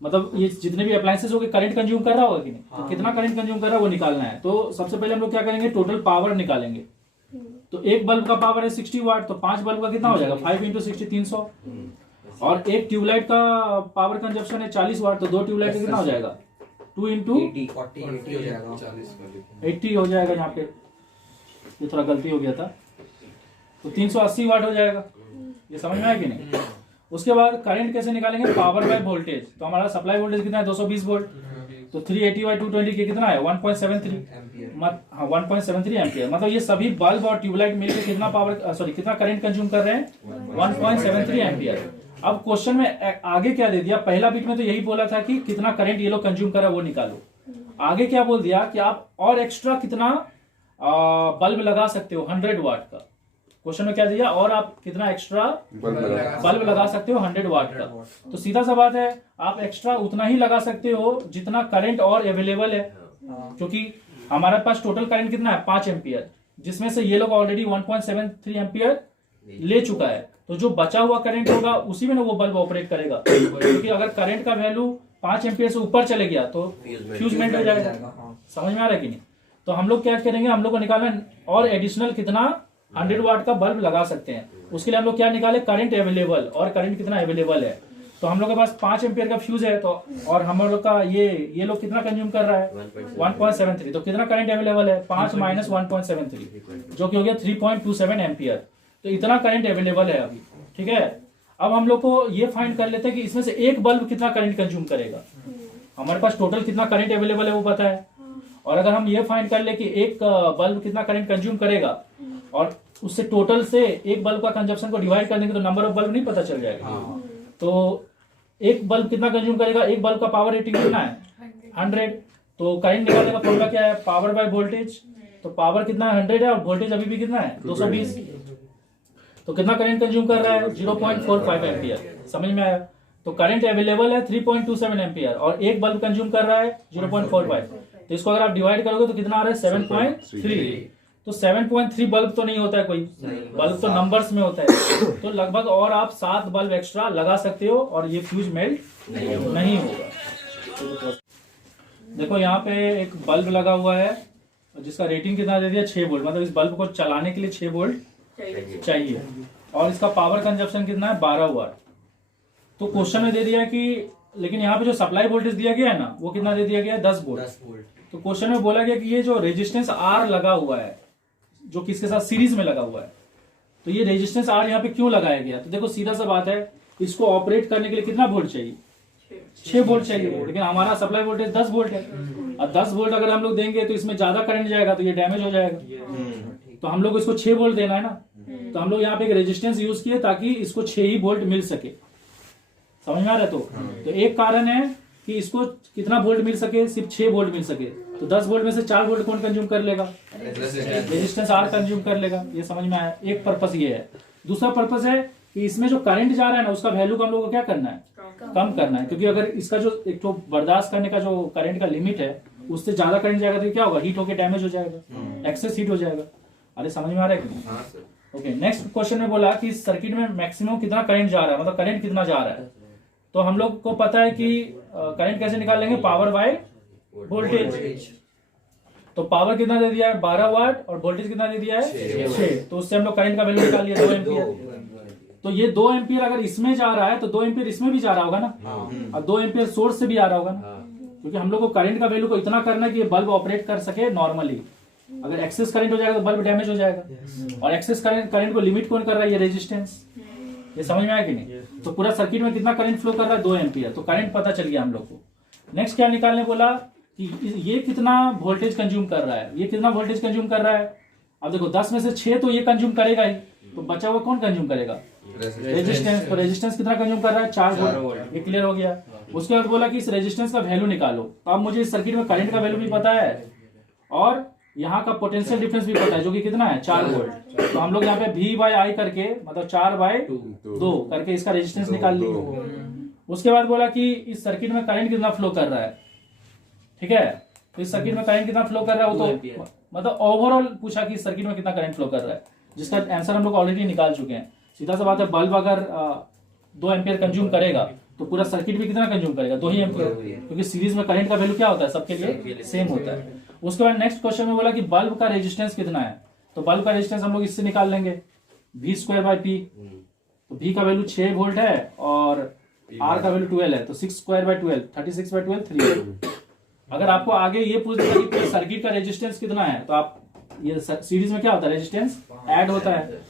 मतलब ये जितने भी अप्लायंसेस होंगे करंट कंज्यूम कर रहा होगा कि नहीं, तो कितना करंट कंज्यूम कर रहा है वो निकालना है। तो सबसे पहले हम लोग क्या करेंगे, टोटल पावर निकालेंगे। तो एक बल्ब का पावर है 60 वाट, तो 5 बल्ब का कितना हो जाएगा 5 × 60 300। और एक ट्यूबलाइट का पावर कंजप्शन है 40 वाट, तो 2 ट्यूबलाइट का कितना हो जाएगा 2 × 80 हो जाएगा। यहाँ पे ये थोड़ा गलती हो गया था, तो 380 वाट हो जाएगा। ये समझ में आया कि नहीं? उसके बाद करंट कैसे निकालेंगे, पावर बाय वोल्टेज। तो हमारा सप्लाई वोल्टेज कितना है 220 वोल्ट, तो 380/220 के कितना है 1.73 एम्पियर। मतलब ये सभी बल्ब और ट्यूबलाइट मिलकर कितना करंट कंज्यूम कर रहे हैं 1.73 एम्पियर। अब क्वेश्चन में आगे क्या दे दिया, पहला बिट में तो यही बोला था कि कितना करंट ये लोग कंज्यूम कर रहा है वो निकालो। आगे क्या बोल दिया कि आप और एक्स्ट्रा कितना बल्ब लगा सकते हो 100 वाट का। क्वेश्चन में क्या दिया, और आप कितना एक्स्ट्रा बल्ब लगा सकते हो 100 वाट का। तो सीधा सा बात है, आप एक्स्ट्रा उतना ही लगा सकते हो जितना करंट और अवेलेबल है। क्योंकि हमारे पास टोटल करंट कितना है 5 एम्पियर, जिसमें से ये लोग ऑलरेडी 1.73 एम्पियर ले चुका है। तो जो बचा हुआ करंट होगा उसी में ना वो बल्ब ऑपरेट करेगा। क्योंकि अगर करंट का वैल्यू 5 एम्पियर से ऊपर चले गया तो फ्यूज मेल्ट हो जाएगा। समझ में आ रहा है कि नहीं? तो हम लोग क्या करेंगे, हम लोग को निकालना और एडिशनल कितना 100 वाट का बल्ब लगा सकते हैं। उसके लिए हम लोग क्या निकाले, करंट अवेलेबल और करंट कितना अवेलेबल है। तो हम लोग के पास 5 एम्पियर का फ्यूज है, तो और हम लोग का ये लोग कितना कंज्यूम कर रहा है 1.73। तो कितना करंट अवेलेबल है 5 - 1.73 जो कि हो गया 3.27 एम्पियर। तो इतना करंट अवेलेबल है अभी। ठीक है, अब हम लोग को ये फाइंड कर लेते हैं कि इसमें से एक बल्ब कितना करंट कंज्यूम करेगा। हमारे पास टोटल कितना करंट अवेलेबल है वो पता है, और अगर हम ये फाइंड कर ले कि एक बल्ब कितना करंट कंज्यूम करेगा और उससे टोटल से एक बल्ब का कंजप्शन को डिवाइड कर देंगे तो नंबर ऑफ बल्ब नहीं पता चल जाएगा। तो एक बल्ब कितना कंज्यूम करेगा, एक बल्ब का पावर रेटिंग कितना है 100। तो करंट निकालने का फॉर्मूला क्या है, पावर बाय वोल्टेज। तो पावर कितना है 100 है और वोल्टेज अभी भी कितना है 220। तो कितना करंट कंज्यूम कर रहा है 0.45 एम्पियर। समझ में आया? तो करंट अवेलेबल है 3.27 एम्पियर और एक बल्ब कंज्यूम कर रहा है 0.45। तो इसको अगर आप डिवाइड करोगे तो कितना आ रहा है 7.3। तो 7.3 बल्ब तो नहीं होता है कोई, बल्ब तो नंबर्स में होता है। तो लगभग और आप 7 बल्ब एक्स्ट्रा लगा सकते हो और ये फ्यूज मेल्ट नहीं होगा। देखो यहाँ पे एक बल्ब लगा हुआ है जिसका रेटिंग कितना दे दिया 6 वोल्ट। मतलब इस बल्ब को चलाने के लिए 6 वोल्ट चाहिए और इसका पावर कंजप्शन कितना है 12 वाट। तो क्वेश्चन में दे दिया कि, लेकिन यहाँ पे जो सप्लाई वोल्टेज दिया गया है ना वो कितना दे दिया गया है 10 वोल्ट। तो क्वेश्चन में बोला गया कि ये जो रेजिस्टेंस R लगा हुआ है जो किसके साथ सीरीज में लगा हुआ है, तो ये रेजिस्टेंस R यहाँ पे क्यों लगाया गया। तो देखो सीधा सा बात है, इसको ऑपरेट करने के लिए कितना वोल्ट चाहिए 6 वोल्ट चाहिए, लेकिन हमारा सप्लाई वोल्टेज 10 वोल्ट है। और 10 वोल्ट अगर हम लोग देंगे तो इसमें ज्यादा करंट जाएगा तो ये डैमेज हो जाएगा। तो हम लोग इसको 6 वोल्ट देना है ना, तो हम लोग यहाँ पे एक रेजिस्टेंस यूज किए ताकि इसको 6 ही वोल्ट मिल सके। समझ में आ रहा है? तो एक कारण है कि इसको कितना वोल्ट मिल सके, सिर्फ 6 वोल्ट मिल सके, तो 10 वोल्ट में से 4 वोल्ट कौन कंज्यूम कर लेगा? रेजिस्टेंस आर कंज्यूम कर लेगा। ये समझ में आया? एक पर्पस ये है। दूसरा पर्पस है कि इसमें जो करंट जा रहा है ना, उसका वैल्यू को हम लोग को क्या करना है? कम करना है, क्योंकि अगर इसका जो एक तो बर्दाश्त करने का जो करंट का लिमिट है, उससे ज्यादा करंट जाएगा तो क्या होगा? हीट होके डैमेज हो जाएगा, एक्सेस हीट हो जाएगा। अरे समझ में आ रहा है कि नहीं? ओके, नेक्स्ट क्वेश्चन में बोला कि सर्किट में मैक्सिमम कितना करंट जा रहा है, मतलब करंट कितना जा रहा है। तो हम लोग को पता है कि करंट कैसे निकाल लेंगे? Power by voltage. तो पावर कितना दे दिया है? 12 वाट, और वोल्टेज कितना दे दिया है? 6। तो उससे हम लोग करंट का वैल्यू निकाल लिया 2 एम्पियर। तो ये 2 एम्पियर अगर इसमें जा रहा है तो 2 एम्पियर इसमें भी जा रहा होगा ना, और 2 एम्पियर सोर्स से भी आ रहा होगा ना, क्योंकि हम लोग को करंट का वैल्यू को इतना करना है कि ये बल्ब ऑपरेट कर सके नॉर्मली। अगर एक्सेस करंट हो जाएगा तो बल्ब डैमेज हो जाएगा, और एक्सेस करंट को लिमिट कौन कर रहा है? ये रेजिस्टेंस। ये समझ में आया कि नहीं? तो पूरा सर्किट में कितना करंट फ्लो कर रहा है? 2 एम्पियर। तो करंट पता चल गया हम लोग को। नेक्स्ट क्या निकालने बोला कि ये कितना वोल्टेज कंज्यूम कर रहा है, ये कितना वोल्टेज कंज्यूम कर रहा है। अब देखो 10 में से 6 तो ये कंज्यूम करेगा ही, तो बचा हुआ कौन कंज्यूम करेगा? रेजिस्टेंस। तो रेजिस्टेंस कितना कंज्यूम कर रहा है? 4 वोल्ट। ये क्लियर हो गया। उसके बाद बोला कि इस रेजिस्टेंस का वैल्यू निकालो। तो अब मुझे इस सर्किट में करंट का वैल्यू भी पता है, और यहाँ का पोटेंशियल डिफरेंस भी पता है, जो कि कितना है? 4 वोल्ट। तो हम लोग यहाँ पे V/I करके, मतलब 4/2 करके इसका रेजिस्टेंस निकाल लिए। उसके बाद बोला कि इस सर्किट में करंट कितना फ्लो कर रहा है, ठीक है। तो इस सर्किट में करंट कितना फ्लो कर रहा है वो तो मतलब ओवरऑल पूछा कि इस सर्किट में कितना करंट फ्लो कर रहा है, जिसका आंसर हम लोग ऑलरेडी निकाल चुके हैं। सीधा सा बात है, बल्ब अगर 2 एम्पियर कंज्यूम करेगा तो पूरा सर्किट भी कितना कंज्यूम करेगा? 2 ही एम्पियर, क्योंकि सीरीज में करंट का वैल्यू क्या होता है? सबके लिए सेम होता है। उसके बाद नेक्स्ट क्वेश्चन में बोला कि बल्ब का रेजिस्टेंस कितना है। तो बल्ब का रेजिस्टेंस हम लोग इससे निकाल लेंगे, V²/P। तो V का वैल्यू 6 वोल्ट है और R का वैल्यू 12 है, तो 6²/12 36/12 3। अगर आपको आगे ये पूछ दिया कि सर्किट का रेजिस्टेंस कितना है, तो आप ये सीरीज में क्या होता है? रेजिस्टेंस ऐड होता है।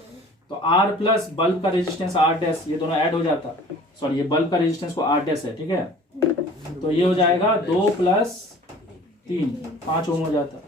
तो R प्लस बल्ब का रेजिस्टेंस R डैश, ये दोनों ऐड हो जाता। सॉरी, ये बल्ब का रेजिस्टेंस को R डैश है, ठीक है। तो ये हो जाएगा 2 + 3 5 ओम हो जाता।